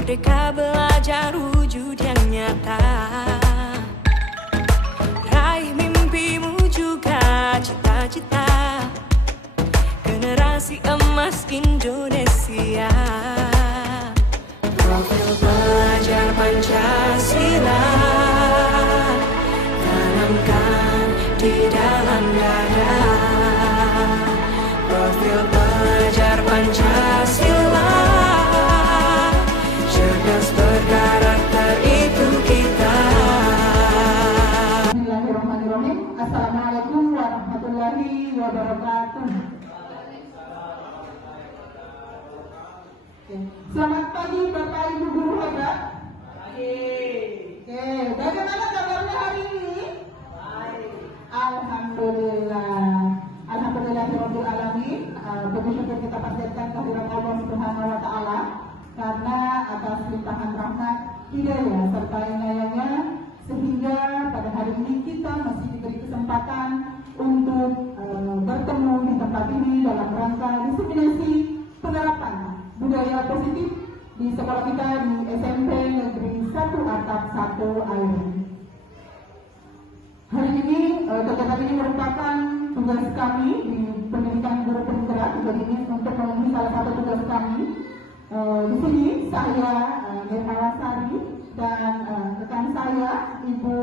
Merdeka belajar wujud yang nyata. Raih mimpimu juga cita-cita. Generasi emas Indonesia. Profil pelajar Pancasila tanamkan di dalam dada. Profil pelajar Pancasila, cerdas berkarakter itu kita. Bismillahirrahmanirrahim. Assalamualaikum warahmatullahi wabarakatuh. Selamat pagi Bapak Ibu guru hebat. Oke, bagaimana kabarnya hari ini? Alhamdulillah. Alhamdulillahirabbil alamin. Bersyukur kita panjatkan kehadirat Allah Subhanahu wa taala karena atas limpahan rahmat, hidayah serta inayahnya sehingga pada hari ini kita masih diberi kesempatan untuk bertemu di tempat ini dalam rangka diseminasi penerapan budaya positif di sekolah kita di SMP Negeri 1 Atap 1 Air. Hari ini kegiatan ini merupakan tugas kami di pendidikan guru penggerak. Jadi ini untuk memenuhi salah satu tugas kami. Di sini saya Nirmawasari dan rekan saya Ibu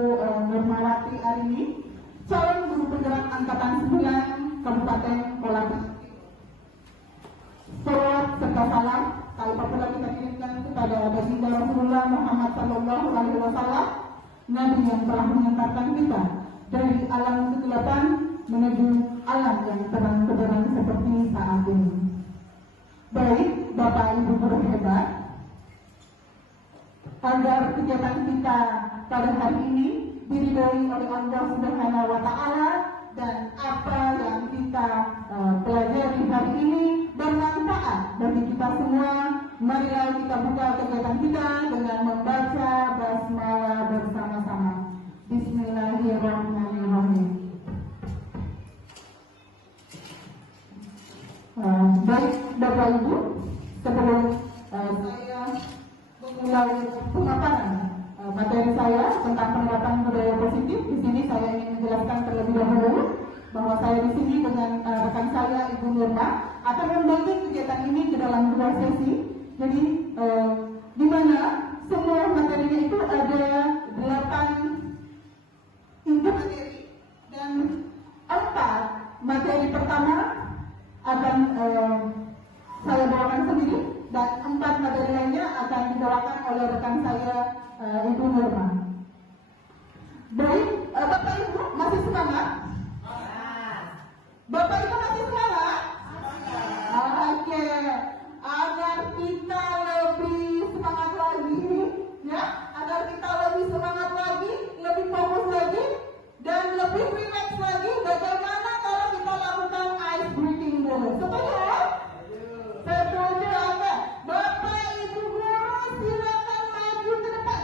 Nurmawati Arini, calon guru penggerak angkatan 9 Kabupaten Kolaka. Salawat serta salam kali pula kita kirimkan kepada baginda Rasulullah Muhammad Sallallahu Alaihi Wasallam, Nabi yang telah mengantarkan kita dari alam kegelapan menuju alam yang terang benderang seperti saat ini. Baik, Bapak Ibu guru hebat, agar kegiatan kita pada hari ini diridhoi oleh Allah Subhanahu wa taala dan apa yang kita pelajari hari ini bermanfaat bagi kita semua, marilah kita buka kegiatan kita dengan membaca basmalah bersama-sama. Bismillahirrahmanirrahim. Baik Bapak Ibu, sebelum saya memulai pemaparan materi saya tentang penerapan budaya positif, di sini saya ingin menjelaskan terlebih dahulu bahwa saya di sini dengan rekan saya Ibu Nurma akan membagi kegiatan ini ke dalam 2 sesi. Jadi di mana semua materinya itu ada 8 inti materi dan 4 materi pertama akan saya bawakan sendiri dan 4 materi lainnya akan dibawakan oleh rekan saya Ibu Nurma. Baik, Bapak Ibu masih semangat? Bapak Ibu masih semangat? Oke, agar kita lebih semangat lagi, ya, agar kita lebih semangat lagi, lebih fokus lagi, dan lebih relax lagi. Bagaimana kalau kita lakukan ice breathing dulu? Setuju? Setuju Anda? Bapak Ibu guru silakan maju ke depan.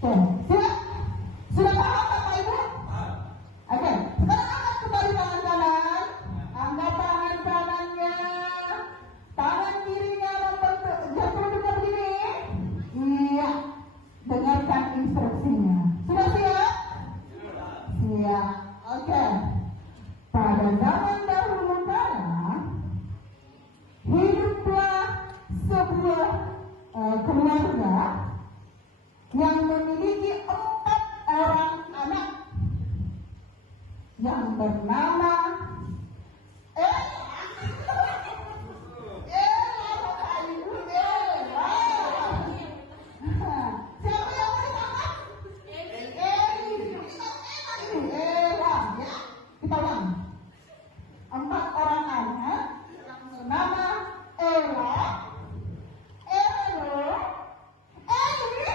Oke, siap? Sudah paham Bapak Ibu? Oke, sekarang angkat kembali tangan kanan. Angkat tangan kanannya. Tangan kirinya membentuk jatuh juga begini. Iya. Dengarkan instruksinya. Sudah siap? Siap. Oke. Pada zaman dahulu kala, hiduplah sebuah keluarga yang memiliki 4 orang anak yang bernama siapa yang mau ditangkap? Kita ulang. 4 orang anak yang bernama Ella, Elo, Eli.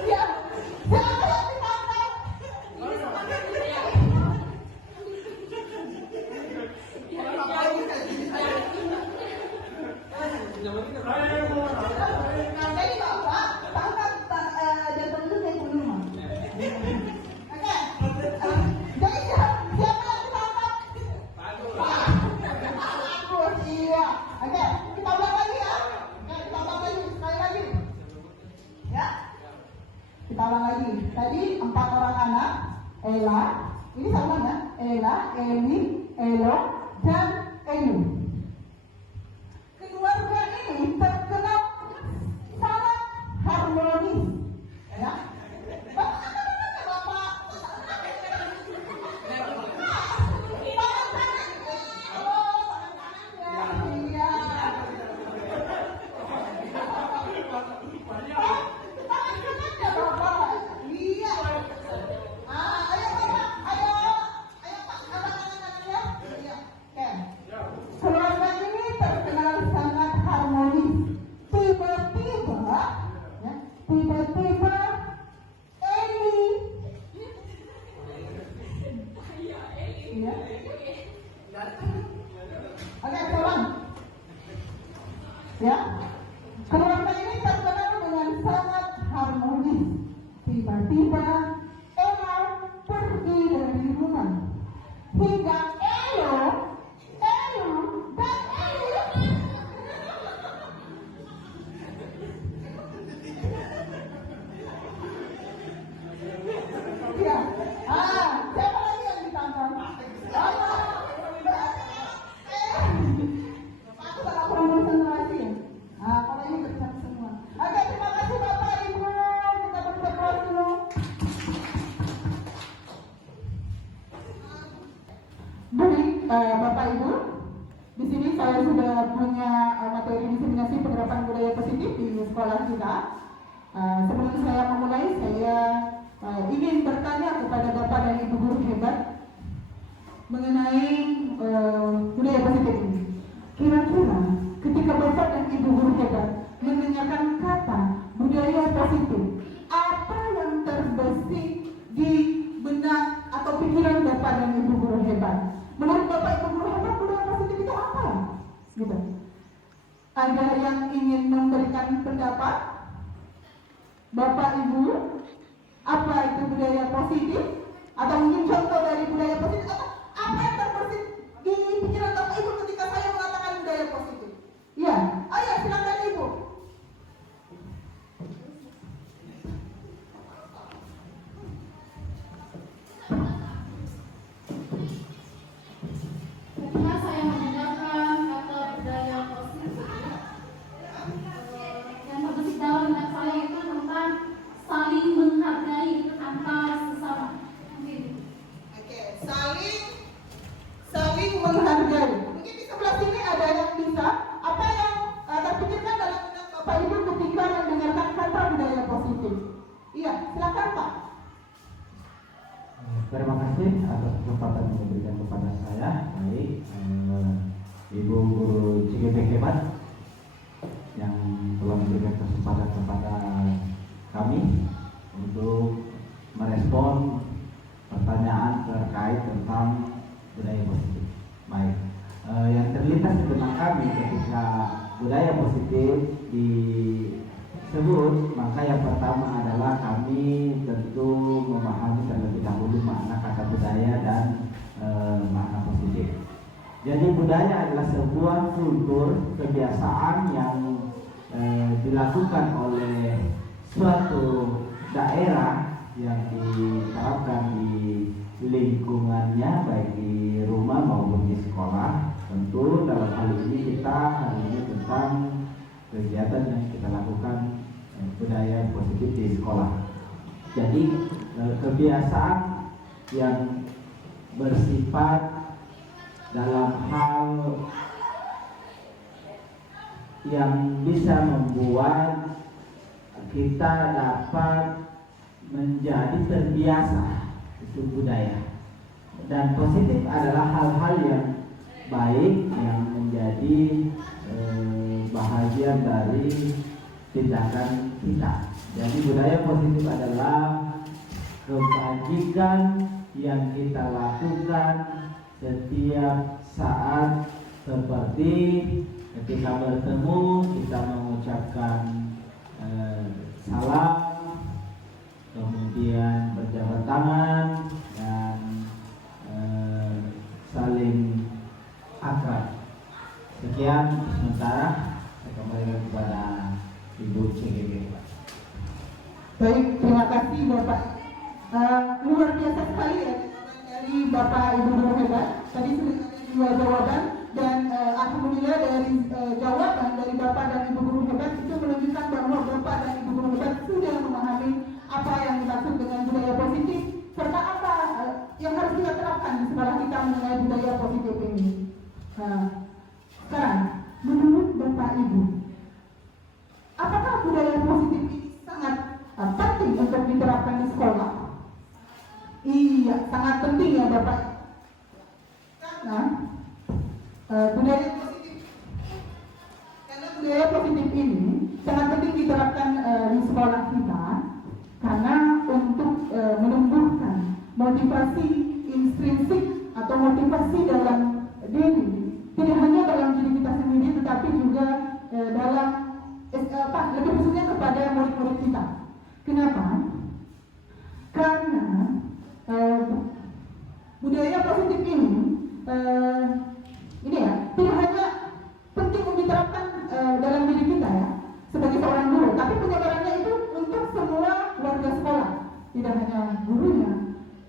Ya, siapa yang ditangkap? Jadi Bapak tangkap jantung itu saya dulu Mas. Oke. Jadi siapa yang ditangkap? Aku. Iya. Oke, kita ulang lagi ya. Oke, kita ulang lagi sekali lagi. Ya. Kita ulang lagi. Tadi 4 orang anak, Ella. Ini sama ya. Ella, Eli, Elo, dan Elu. Keluarga ini terkenal sangat harmonis, ya. Bapak. Iya. Ayo Bapak, ayo Pak, anak-anaknya. Iya. Oke. Keluarga ini terkenal sangat harmonis. Tiba-tiba Eli. Iya. Oke, tolong. Ya. Keluarga ini terkenal dengan sangat harmonis. Tiba-tiba Ella pergi dari rumah. Hingga Elo, dan Eli. Ya. Siapa lagi yang ditangkap? Aku salah kurang konsentrasi ya. Kalau ini bercanda semua. Oke, terima kasih Bapak Ibu. Kita berdoa dulu. Baik, Bapak Ibu, di sini saya sudah punya materi diseminasi penerapan budaya positif di sekolah kita. Sebelum saya memulai, saya ingin bertanya kepada Bapak dan Ibu guru hebat mengenai budaya positif ini. Kira-kira ketika Bapak dan Ibu guru hebat mendengarkan kata budaya positif, apa yang terbesit di benak atau pikiran Bapak dan Ibu guru hebat? Menurut Bapak Ibu guru hebat, budaya positif itu apa? Gitu. Ada yang ingin memberikan pendapat? Bapak Ibu, apa itu budaya positif? Atau mungkin contoh dari budaya positif? Atau apa yang terbesit di pikiran Bapak Ibu ketika saya mengatakan budaya positif? Ya, ayo silakan Ibu. Ketika saya mendengarkan kata budaya positif, yang terbesit dalam benak saya itu tentang saling menghargai antar sesama. Oke, saling menghargai. Mungkin di sebelah sini ada yang bisa. Apa yang terpikirkan dalam benak Bapak Ibu ketika mendengarkan kata budaya positif? Iya, silakan Pak. Terima kasih atas kesempatan yang diberikan kepada saya. Baik, Ibu Guru CGP hebat yang telah memberikan kesempatan kepada kami untuk merespon positif disebut, maka yang pertama adalah kami tentu memahami terlebih dahulu makna kata budaya dan makna positif. Jadi budaya adalah sebuah kultur, kebiasaan yang dilakukan oleh suatu daerah yang diterapkan di lingkungannya, baik di rumah maupun di sekolah. Tentu dalam hal ini kita hari ini tentang kegiatan yang kita lakukan budaya positif di sekolah. Jadi kebiasaan yang bersifat dalam hal yang bisa membuat kita dapat menjadi terbiasa, itu budaya. Dan positif adalah hal-hal yang baik yang menjadi bahagian dari tindakan kita. Jadi budaya positif adalah kebajikan yang kita lakukan setiap saat, seperti ketika bertemu kita mengucapkan salam, kemudian berjabat tangan dan saling akrab. Sekian sementara, saya kembalikan kepada Ibu CGB. Baik, terima kasih Bapak. Luar biasa sekali ya dari Bapak Ibu guru hebat. Tadi sudah ada dua jawaban dan alhamdulillah dari jawaban dari Bapak dan Ibu guru hebat itu menunjukkan bahwa Bapak dan Ibu guru hebat sudah memahami apa yang dimaksud dengan budaya positif serta apa yang harus kita terapkan di sekolah kita mengenai budaya positif ini. Sekarang, menurut Bapak Ibu, apakah budaya positif ini sangat penting untuk diterapkan di sekolah? Iya, sangat penting ya Bapak. Karena budaya positif ini sangat penting diterapkan di sekolah kita, karena untuk menumbuhkan motivasi intrinsik atau motivasi dalam diri, tidak hanya dalam diri kita sendiri, tetapi juga dalam lebih khususnya kepada murid-murid kita. Kenapa? Karena budaya positif ini ya tidak hanya penting untuk diterapkan dalam diri kita ya sebagai seorang guru, tapi penyebarannya itu untuk semua warga sekolah, tidak hanya gurunya,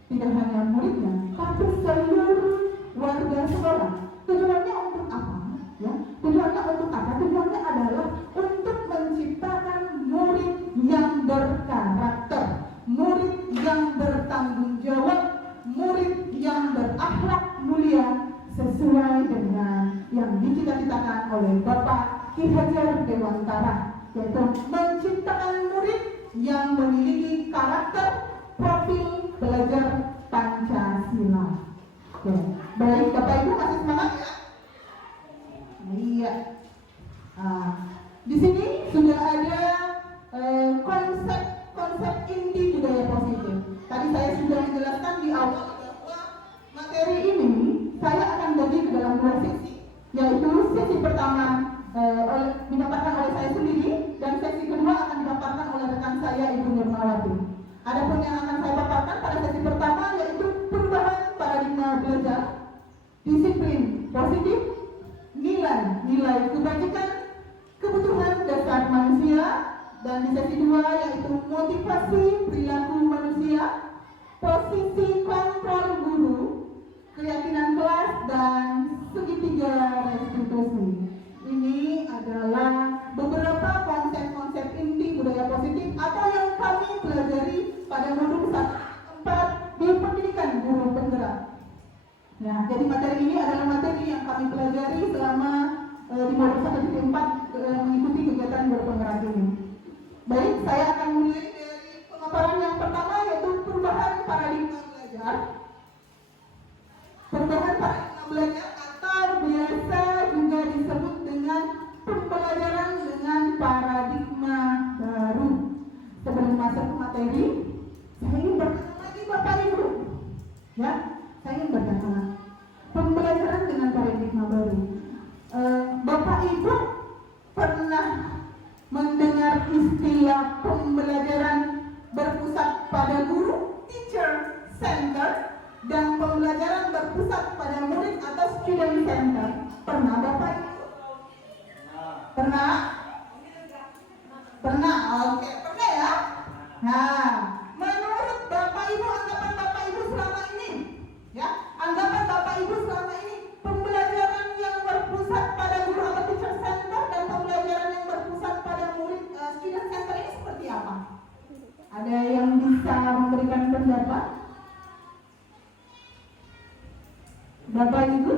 tidak hanya muridnya, tapi seluruh warga sekolah. Tujuannya untuk apa? Ya, tujuannya untuk apa? Tujuannya adalah untuk menciptakan murid yang berkarakter, murid yang bertanggung jawab, murid yang berakhlak mulia sesuai dengan yang dicita-citakan oleh Bapak Ki Hajar Dewantara, yaitu menciptakan murid yang memiliki karakter profil belajar Pancasila. Oke. Baik, Bapak Ibu masih semangat ya? Iya. Di sini sudah ada konsep inti budaya positif. Tadi saya sudah menjelaskan di awal bahwa materi ini saya akan bagi ke dalam dua sesi, yaitu sesi pertama dipaparkan oleh saya sendiri dan sesi kedua akan dipaparkan oleh rekan saya Ibu Nurmawati. Adapun yang akan saya paparkan pada sesi pertama yaitu perubahan paradigma belajar, disiplin positif, nilai kebajikan, kebutuhan dasar manusia, dan di sesi 2 yaitu motivasi perilaku manusia, posisi kontrol guru, keyakinan kelas, dan segitiga restitusi. Ini adalah beberapa konsep-konsep inti budaya positif atau yang kami pelajari pada modul 4 di pendidikan guru penggerak. Nah, jadi materi ini adalah materi yang kami pelajari selama di modul 1.4 mengikuti kegiatan guru penggerak ini. Baik, saya akan mulai dari pemaparan yang pertama yaitu perubahan paradigma belajar. Perubahan paradigma belajar atau biasa juga disebut dengan pembelajaran dengan paradigma baru. Sebelum masuk ke materi, saya ingin bertanya lagi Bapak Ibu. Ya, saya ingin bertanya. Pembelajaran dengan paradigma baru. Bapak Ibu pernah pembelajaran berpusat pada guru, teacher center, dan pembelajaran berpusat pada murid atau student center. Pernah Bapak Ibu? Pernah? Pernah, oke, pernah ya? Nah, menurut Bapak Ibu, anggapan Bapak Ibu selama ini, ya, anggapan Bapak Ibu selama ini, pembelajaran yang berpusat pada guru atau teacher center dan pembelajaran yang berpusat pada murid student center ini seperti apa? Ada yang bisa memberikan pendapat? Bapak Ibu?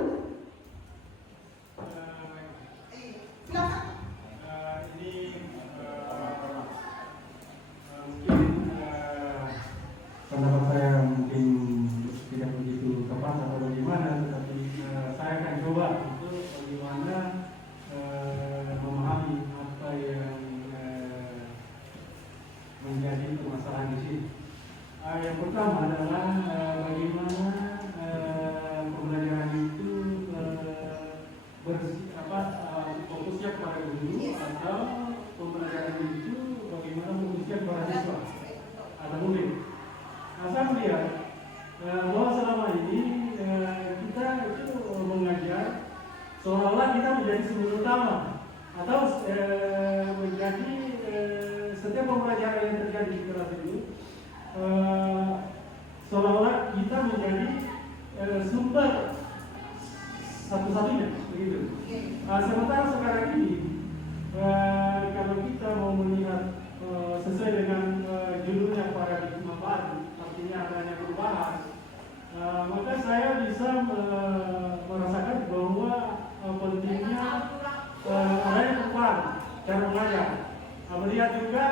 Silakan. Pendapat saya mungkin tidak begitu tepat atau bagaimana, tetapi saya akan coba untuk bagaimana memahami apa yang menjadi permasalahan di sini. Yang pertama adalah bagaimana pembelajaran itu fokusnya pada guru atau pembelajaran itu bagaimana fokusnya pada siswa atau murid. Nah, saya melihat bahwa selama ini kita itu mengajar seolah-olah kita menjadi sumber utama atau menjadi setiap pembelajaran yang terjadi di kelas itu seolah-olah kita menjadi sumber satu-satunya begitu. Sementara sekarang ini kalau kita mau melihat sesuai dengan judulnya paradigma baru, artinya adanya perubahan, maka saya bisa merasakan bahwa pentingnya adanya perubahan cara mengajar. Melihat juga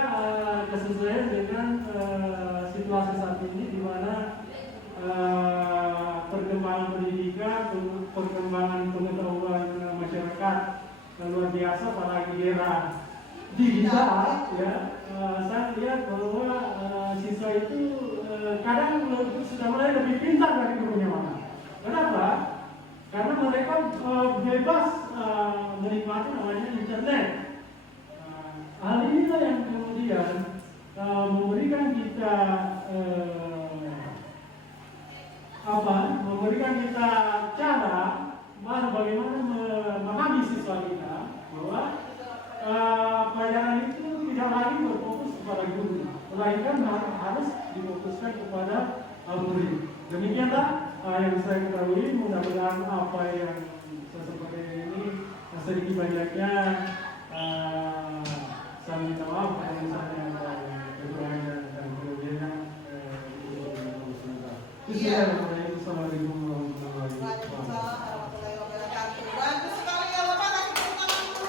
kesesuaian dengan situasi saat ini di mana perkembangan pendidikan, perkembangan pengetahuan masyarakat luar biasa, apalagi era digital, ya. Saya lihat bahwa siswa itu kadang sudah mulai lebih pintar dari gurunya mana. Kenapa? Karena mereka bebas menikmati namanya internet. Hal inilah yang kemudian memberikan kita memberikan kita cara bagaimana memahami siswa kita bahwa pelajaran itu tidak lagi berfokus kepada guru, melainkan harus difokuskan kepada murid. Demikianlah yang saya ketahui. Mudah-mudahan apa yang saya sampaikan ini sedikit banyaknya saya minta maaf kalau misalnya ada kekurangan dan kelebihan. Assalamualaikum warahmatullahi wabarakatuh. Bagus sekali ya Bapak, kasih tepuk tangan dulu.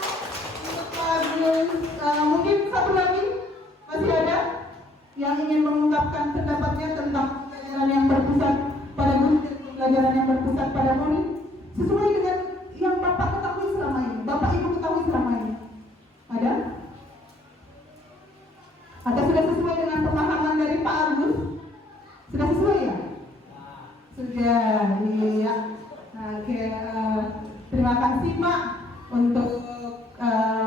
Untuk bagus. Mungkin satu lagi masih ada yang ingin mengungkapkan pendapatnya tentang pembelajaran yang berpusat pada guru dan pembelajaran yang berpusat pada murid sesuai dengan yang Bapak ketahui selama ini, Bapak Ibu ketahui selama ini. Ada? Atau sudah sesuai dengan pemahaman dari Pak Agus? Sudah sesuai ya? Sudah, iya. Oke, terima kasih Pak untuk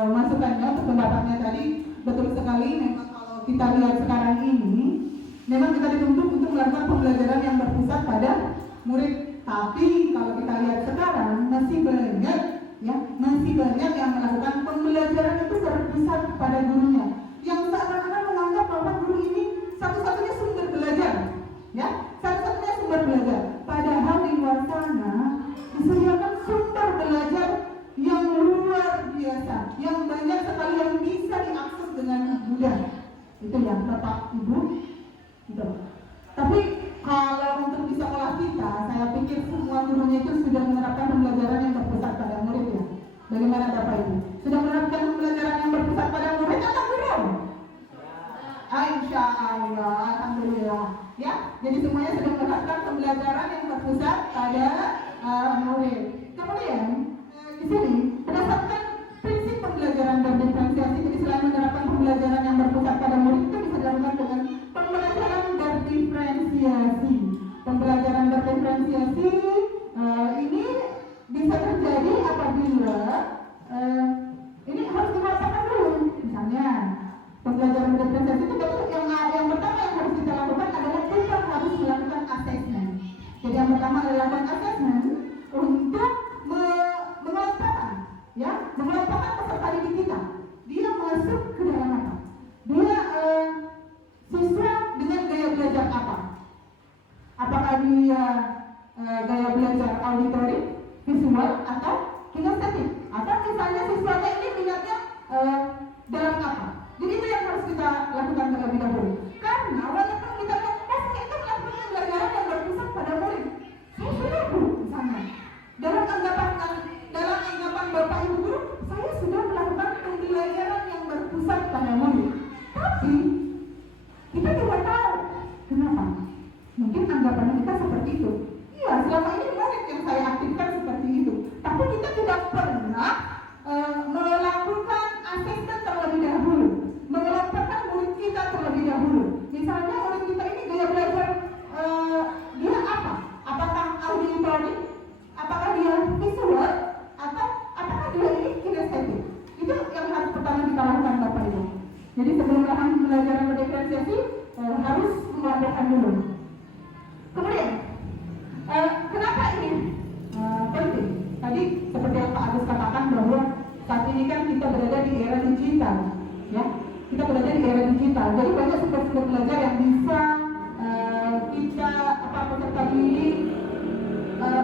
masukannya, untuk pendapatnya tadi. Betul sekali, memang kalau kita lihat sekarang ini, memang kita dituntut untuk melakukan pembelajaran yang berpusat pada murid. Tapi kalau kita lihat sekarang masih banyak, ya, masih banyak yang melakukan pembelajaran itu berpusat pada gurunya, yang seakan-akan menganggap bahwa guru ini satu-satunya sumber belajar, ya, satu-satunya sumber belajar. Padahal di luar sana disediakan sumber belajar yang luar biasa, yang banyak sekali yang bisa diakses dengan mudah. Itu ya Bapak Ibu. Gitu. Tapi kalau untuk di sekolah kita, saya pikir semua gurunya itu sudah menerapkan pembelajaran yang berpusat pada murid ya. Bagaimana Bapak Ibu? Sudah menerapkan pembelajaran yang berpusat pada murid atau belum? Insya Allah, alhamdulillah. Ya, jadi semuanya sudah menerapkan pembelajaran yang berpusat pada murid. Kemudian di sini berdasarkan prinsip pembelajaran berdiferensiasi, jadi selain menerapkan pembelajaran yang berpusat pada murid itu bisa dilakukan dengan pembelajaran berdiferensiasi. Pembelajaran berdiferensiasi ini bisa terjadi apabila ini harus dirasakan dulu. Misalnya pembelajaran berdiferensiasi itu dia gaya belajar auditory, visual, atau kinestetik, atau misalnya siswanya ini minatnya dalam apa. Jadi itu yang harus kita lakukan terlebih dahulu. Karena walaupun kita bilang, saya itu melakukan pembelajaran yang berpusat pada murid, saya sudah guru misalnya. Dalam anggapan Bapak Ibu Guru, saya sudah melakukan pembelajaran yang berpusat pada murid. Tapi kita tidak tahu kenapa. Mungkin anggapan kita seperti itu. Iya, selama ini murid yang saya aktifkan seperti itu. Tapi kita tidak pernah melakukan asesmen terlebih dahulu, mengelompokkan murid kita terlebih dahulu. Misalnya murid kita ini gaya belajar dia apa? Apakah auditory? Apakah dia visual? Atau apakah dia ini kinestetik? Itu yang harus pertama kita lakukan Bapak Ibu. Jadi sebelum melakukan pembelajaran berdiferensiasi harus melakukan dulu. Kemudian kenapa ini penting? Tadi seperti yang Pak Agus katakan bahwa saat ini kan kita berada di era digital, ya. Kita berada di era digital. Jadi banyak sumber-sumber belajar yang bisa kita peserta didik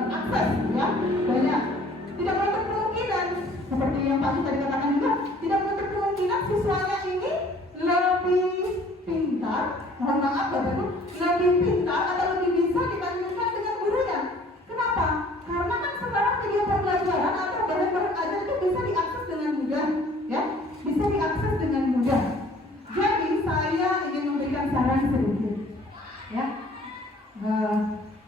akses, ya. Banyak. Tidak menutup kemungkinan seperti yang Pak Agus tadi katakan juga, tidak menutup kemungkinan siswanya ini lebih pintar, mohon maaf Bapak Ibu, lebih pintar atau lebih bisa dibandingkan dengan gurunya. Kenapa? Karena kan sekarang media pembelajaran atau bahan-bahan ajar itu bisa diakses dengan mudah, ya, bisa diakses dengan mudah. Jadi saya ingin memberikan saran sedikit, ya.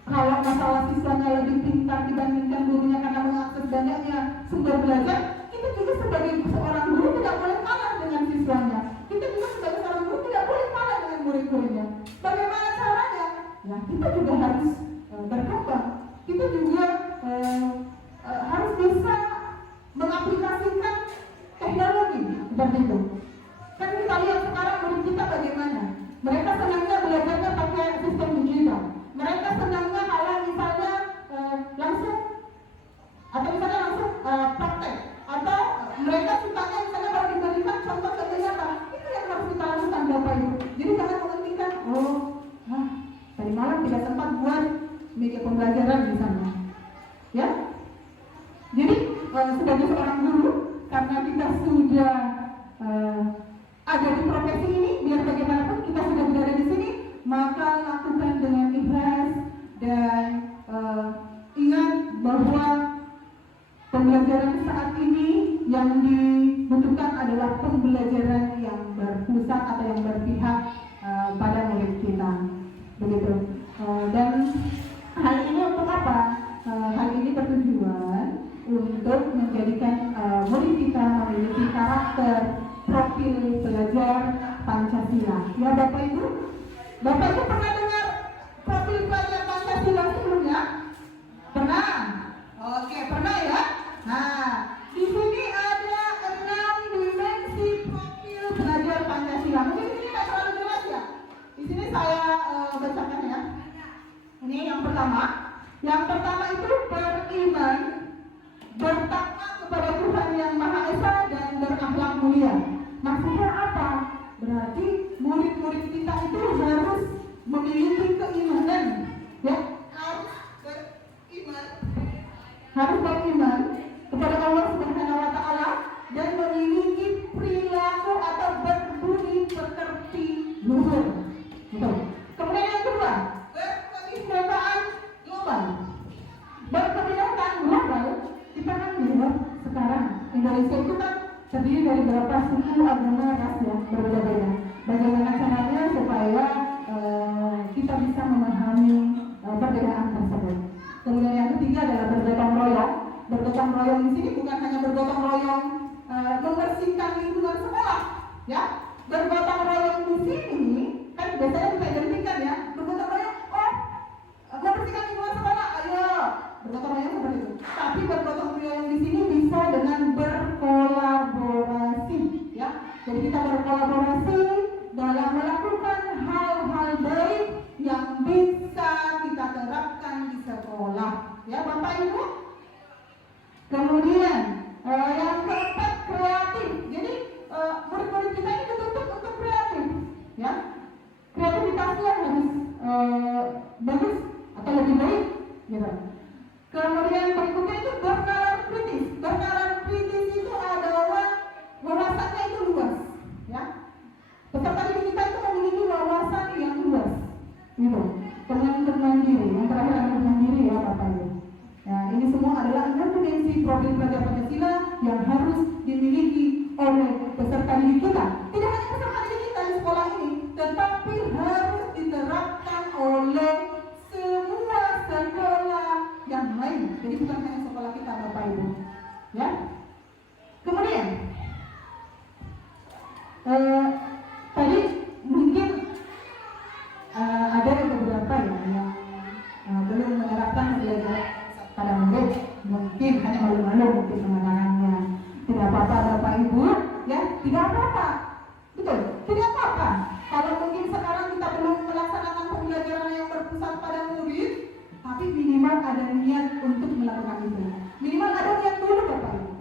Kalau masalah siswanya lebih pintar dibandingkan gurunya karena mengakses banyaknya sumber belajar, kita juga sebagai seorang guru tidak boleh kalah dengan siswanya. Kita juga sebagai seorang guru tidak boleh kalah dengan murid-muridnya. Bagaimana caranya? Ya, kita juga harus berkembang. Kita juga harus bisa mengaplikasikan teknologi seperti itu. Kan kita lihat sekarang murid kita bagaimana. Mereka senangnya belajarnya pakai sistem digital. Mereka senangnya kalau misalnya langsung praktek, atau mereka sukanya misalnya kalau diberikan contoh-contoh nyata. Itu yang harus kita lakukan Bapak Ibu. Jadi jangan mengetikkan, tadi malam tidak sempat buat media pembelajaran misalnya, ya. Jadi sebagai seorang guru, karena kita sudah ada di profesi ini, biar bagaimanapun kita sudah berada di sini, maka lakukan dengan ikhlas dan ingat bahwa pembelajaran saat ini yang dibutuhkan adalah pembelajaran yang berpusat atau yang berpihak pada murid kita, begitu. Dan hal ini untuk apa? Hal ini bertujuan untuk menjadikan murid kita memiliki karakter profil belajar Pancasila. Ya Bapak Ibu, Bapak Ibu pernah dengar profil belajar Pancasila sebelumnya? Pernah? Oke, pernah ya? Nah, di sini ada 6 dimensi profil belajar Pancasila. Mungkin ini tidak terlalu jelas ya. Di sini saya bacakan ya. Ini yang pertama. Yang pertama itu beriman, bertakwa kepada Tuhan Yang Maha Esa dan berakhlak mulia. Maksudnya apa? Berarti murid-murid kita itu harus memiliki keimanan, ya, harus beriman kepada Allah Subhanahu Wa Taala dan memiliki perilaku atau berbudi pekerti luhur. Kemudian yang kedua, berkebinekaan global. Berkebinekaan global kita kan lihat sekarang Indonesia itu kan terdiri dari beberapa suku, agama, ras ya, berbeda-beda. Bagaimana caranya supaya kita bisa memahami perbedaan tersebut. Kemudian yang ketiga adalah bergotong royong. Bergotong royong di sini bukan hanya bergotong royong membersihkan lingkungan sekolah, ya. Bergotong royong di sini kan biasanya kita identikan ya. Bergotong royong, membersihkan lingkungan sekolah, ayo bergotong royong seperti itu. Tapi bergotong royong di sini bisa dengan berkolaborasi, ya. Jadi kita berkolaborasi dalam melakukan hal-hal baik yang bisa kita terapkan di sekolah, ya Bapak Ibu. Kemudian yang keempat, kreatif. Jadi murid-murid kita ini dituntut untuk kreatif, ya. Kreativitasnya harus bagus atau lebih harus dimiliki oleh peserta didik kita. Tidak hanya peserta didik kita di sekolah ini, tetapi harus diterapkan oleh semua sekolah yang lain. Jadi bukan hanya sekolah kita, Bapak Ibu. Ya. Kemudian tadi mungkin ada beberapa yang belum menerapkan belajar pada murid, mungkin hanya malu-malu mungkin mengatakannya. Tidak apa-apa Bapak Ibu, ya, tidak apa-apa, betul, tidak apa-apa. Kalau mungkin sekarang kita belum melaksanakan pembelajaran yang berpusat pada murid, tapi minimal ada niat untuk melakukan itu. Minimal ada niat dulu Bapak Ibu,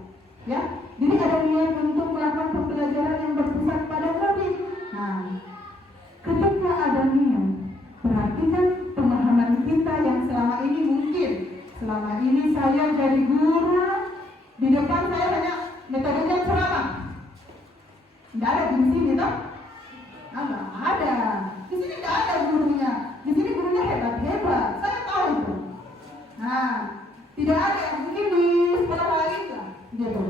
ya. Jadi ada niat untuk melakukan pembelajaran yang berpusat pada murid. Nah, ketika ada niat, berarti kan pemahaman kita yang selama ini mungkin selama ini saya jadi guru, di depan saya hanya metodenya ceramah. Tidak ada di sini toh? Nggak ada. Di sini tidak ada gurunya. Di sini gurunya hebat-hebat. Saya tahu itu. Nah, tidak ada yang mungkin di sekolah lain lah, gitu.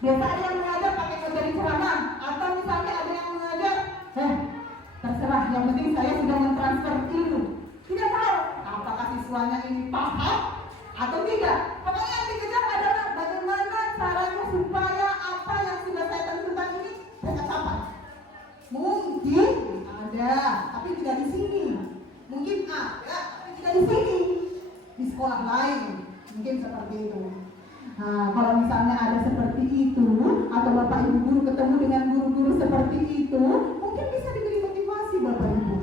Biasa ada yang mengajar pakai materi ceramah, atau misalnya ada yang mengajar, terserah. Yang penting saya sudah mentransfer ilmu. Tidak tahu apakah siswanya ini paham atau tidak. Pokoknya yang dikejar adalah bagaimana caranya supaya apa yang sudah saya tentukan ini saya capai. Mungkin ada, tapi tidak di sini. Mungkin ada, tapi tidak di sini. Di sekolah lain, mungkin seperti itu. Nah, kalau misalnya ada seperti itu, atau Bapak Ibu guru ketemu dengan guru-guru seperti itu, mungkin bisa diberi motivasi Bapak Ibu.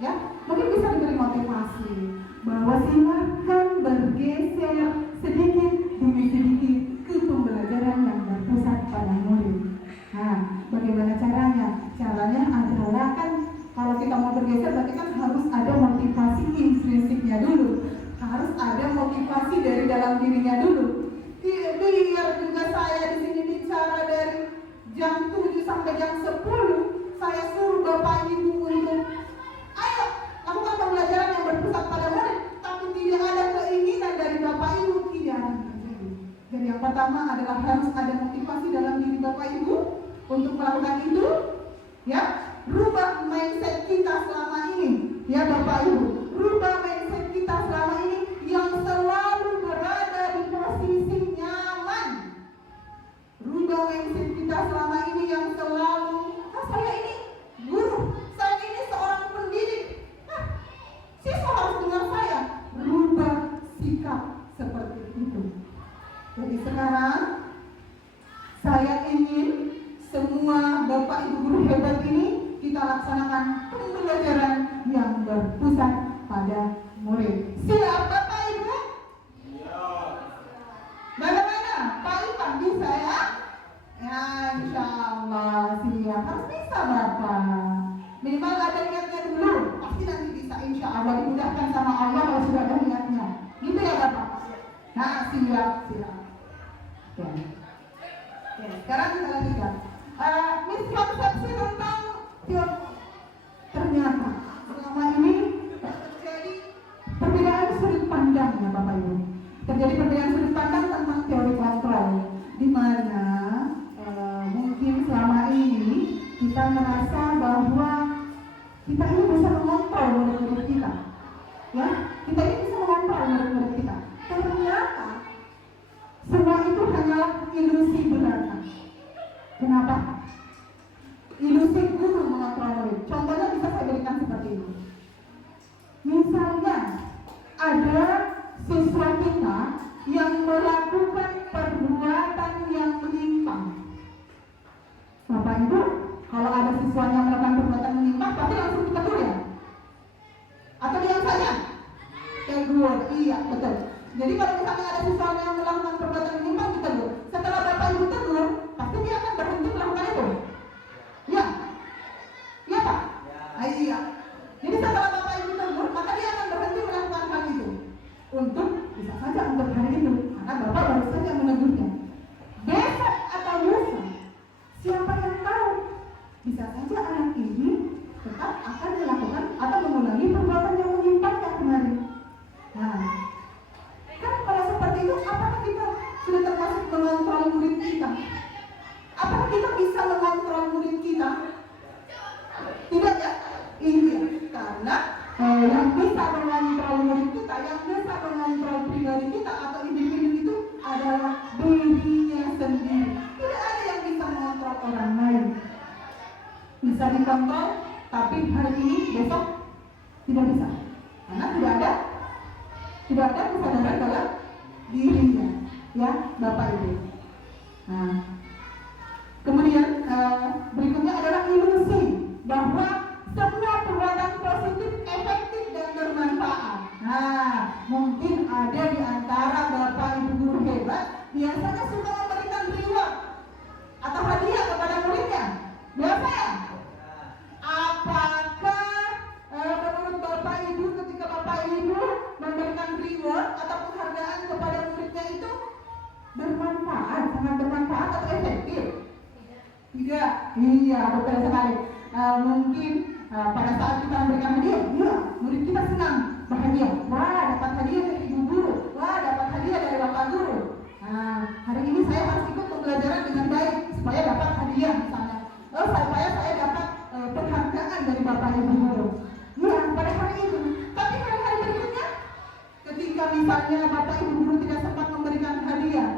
Ya, mungkin bisa diberi motivasi bahwa silakan bergeser sedikit demi sedikit ke pembelajaran yang berpusat pada murid. Nah, bagaimana caranya? Caranya adalah kan kalau kita mau bergeser berarti kan harus ada motivasi intrinsiknya dulu. Harus ada motivasi dari dalam dirinya dulu. Biar juga saya di sini bicara dari jam 7 sampai jam 10, saya suruh Bapak Ibu untuk ayo lakukan pembelajaran yang berpusat pada murid, tapi tidak ada keinginan dari Bapak Ibu, tidak ada terjadi. Jadi yang pertama adalah harus ada motivasi dalam diri Bapak Ibu untuk melakukan itu, ya. Rubah mindset kita selama ini, ya Bapak Ibu. Rubah mindset kita selama ini yang selalu berada di posisi nyaman. Rubah mindset kita selama ini yang selalu, saya ini guru, saya ini seorang pendidik. Siswa harus dengar saya. Rubah sikap seperti itu. Jadi sekarang saya ingin semua Bapak Ibu guru hebat ini kita laksanakan pembelajaran yang berpusat pada murid. Siap Bapak Ibu? Bagaimana? Pak Ipan bisa ya? Ya, insya Allah siap. Harus bisa Bapak. Minimal ada niatnya dulu. Pasti nanti bisa, insya Allah dimudahkan sama Allah kalau sudah ada niatnya. Gitu ya Bapak? Nah, siap. Oke, sekarang kita lanjutkan. Miskonsepsi tentang ternyata selama ini terjadi perbedaan sudut pandang ya Bapak Ibu. Terjadi perbedaan sudut pandang tentang teori kontrol, di mana mungkin selama ini kita merasa bahwa kita ini bisa mengontrol murid-murid kita, ya. Kita ini bisa mengontrol murid-murid kita. Ternyata semua itu hanyalah ilusi belaka. Kenapa? Ilusi guru mengontrol murid. Contohnya bisa saya berikan seperti ini. Misalnya ada siswa kita yang melakukan perbuatan yang menyimpang. Bapak Ibu, kalau ada siswanya melakukan perbuatan menyimpang, pasti langsung ditegur ya? Atau diam saja? Tegur, iya betul. Jadi kalau misalnya ada siswa yang melakukan perbuatan menyimpang, ditegur. Setelah Bapak Ibu tegur, pasti dia akan berhenti melakukan itu. Iya? Iya Pak? Iya. Jadi setelah Bapak Ibu tegur, maka dia akan berhenti melakukan hal itu. Untuk, bisa saja untuk hari itu, karena Bapak baru saja menegurnya. Besok atau lusa, siapa yang tahu? Bisa saja anak ini tetap akan melakukan atau mengulangi perbuatan yang menyimpang yang kemarin. Nah, kan kalau seperti itu, apakah kita sudah termasuk mengontrol murid yang bisa mengontrol murid kita, yang bisa mengontrol pribadi kita atau individu itu adalah dirinya sendiri. Tidak ada yang bisa mengontrol orang lain. Bisa dikontrol, tapi hari ini, besok tidak bisa, karena tidak ada kesadaran dalam dirinya, ya Bapak Ibu. Nah, kemudian berikutnya adalah ilusi bahwa semua perbuatan positif efektif dan bermanfaat. Nah, mungkin ada di antara Bapak Ibu guru hebat biasanya suka memberikan reward atau hadiah kepada muridnya. Biasa ya? Apakah menurut Bapak Ibu ketika Bapak Ibu memberikan reward atau penghargaan kepada muridnya itu bermanfaat, sangat bermanfaat atau efektif? Tidak. Iya, betul sekali. Mungkin pada saat kita memberikan hadiah, iya, murid kita senang, bahagia. Wah, dapat hadiah dari ibu guru. Wah, dapat hadiah dari bapak guru. Nah, hari ini saya harus ikut pembelajaran dengan baik supaya dapat hadiah misalnya. Supaya saya dapat penghargaan dari bapak ibu guru. Iya, pada hari itu. Tapi hari-hari berikutnya, ketika misalnya bapak ibu guru tidak sempat memberikan hadiah,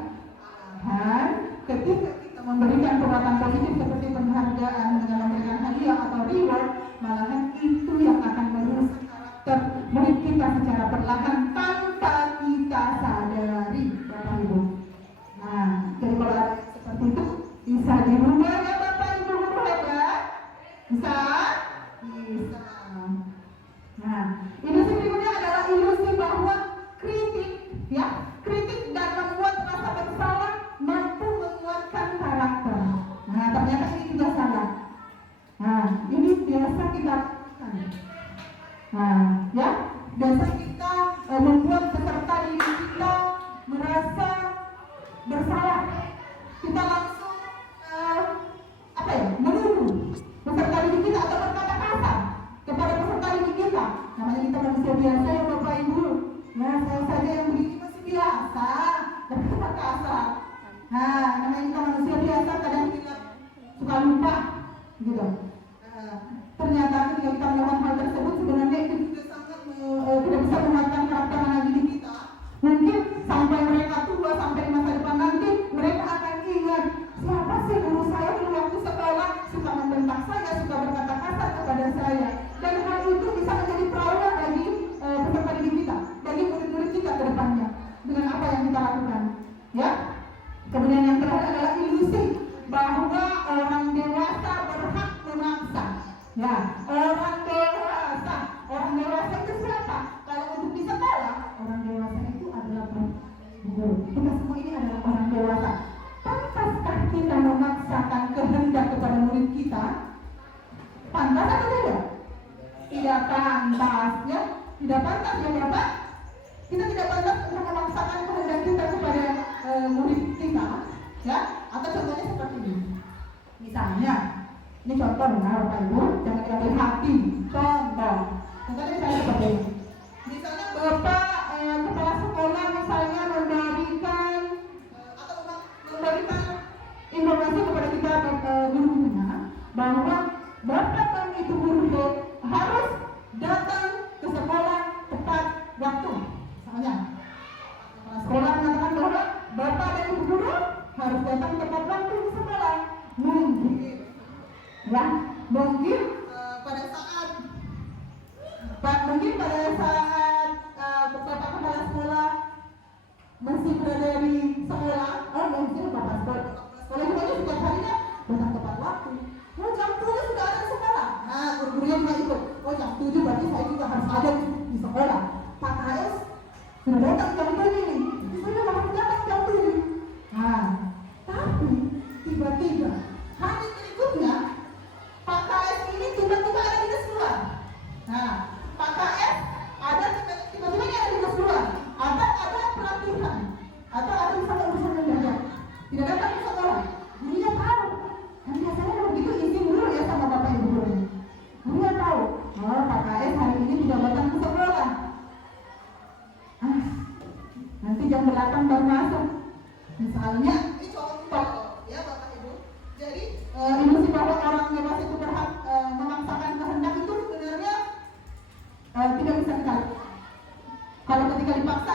ketika kita memberikan perbuatan positif seperti penghargaan dengan memberikan hadiah atau reward, malahan itu yang akan merusak karakter murid kita secara perlahan tanpa kita sadari, Bapak Ibu. Nah, jadi kalau ada seperti itu bisa dirubah ya Bapak Ibu guru hebat? Bisa? Bisa. Nah, ilusi berikutnya adalah ilusi bahwa kritik, ya, kritik dan membuat rasa bersalah mampu menguatkan karakter. Nah, ternyata ini juga salah. Nah, ini biasa kita lakukan. Nah, ya, biasa kita membuat peserta didik kita merasa bersalah. Kita langsung menuduh peserta didik kita atau berkata kasar kepada peserta didik kita. Namanya kita manusia biasa ya Bapak Ibu. Ya, saya saja yang begini masih biasa, berkata kasar. Nah, namanya kita manusia biasa, kadang kita suka lupa, gitu. Ternyata ketika kita melakukan hal tersebut, sebenarnya itu juga sangat tidak bisa menguatkan karakter anak didik kita. Mungkin sampai mereka tua, sampai di masa depan nanti, mereka akan ingat siapa sih guru saya dulu waktu sekolah suka membentak saya, suka berkata kasar kepada saya. Dan hal itu bisa menjadi trauma bagi peserta didik kita, bagi murid-murid kita ke depannya dengan apa yang kita lakukan, ya. Kemudian yang terakhir adalah ilusi bahwa orang dewasa berhak memaksa. Ya, orang dewasa itu siapa? Kalau untuk di sekolah, orang dewasa itu adalah guru. Kita semua ini adalah orang dewasa. Pantaskah kita memaksakan kehendak kepada murid kita? Pantas atau tidak? Tidak pantas, ya. Tidak pantas ya Bapak. Kita tidak pantas untuk memaksakan kehendak kita kepada murid kita, ya. Atau contohnya seperti ini. Misalnya, ini contoh ya Bapak Ibu, jangan diambil hati. Contoh, contohnya misalnya seperti ini. Misalnya Bapak kepala sekolah misalnya memberikan informasi kepada kita guru-gurunya bahwa Bapak dan Ibu guru harus datang ke sekolah tepat waktu. Misalnya, kepala sekolah mengatakan bahwa Bapak dan Ibu guru harus datang tepat waktu ke sekolah. Mungkin pada saat Bapak kepala sekolah masih berada di sekolah, mungkin Bapak sekolah juga setiap harinya datang tepat waktu. Jam 7 sudah ada di sekolah. Nah, guru-gurunya juga ikut. Jam 7 berarti saya juga harus ada di sekolah. Pak KS sudah datang jam 7 ini. Saya harus datang jam 7. Nah, tapi tiba-tiba hari berikutnya Pak KS ini tiba-tiba ada di kelas luar. Nah, Pak KS ada tiba-tiba ada di kelas luar. Atau ada pelatihan, atau ada misalnya urusan mendadak. Tidak datang ke sekolah. Gurunya tahu. Dan biasanya kalau begitu izin dulu ya sama Bapak Ibu gurunya. Gurunya tahu. Pak KS hari ini tidak datang ke sekolah. Nanti jam 8 baru masuk. Misalnya, ini contoh ya Bapak Ibu. Jadi ilusi bahwa orang dewasa itu berhak memaksakan kehendak itu sebenarnya tidak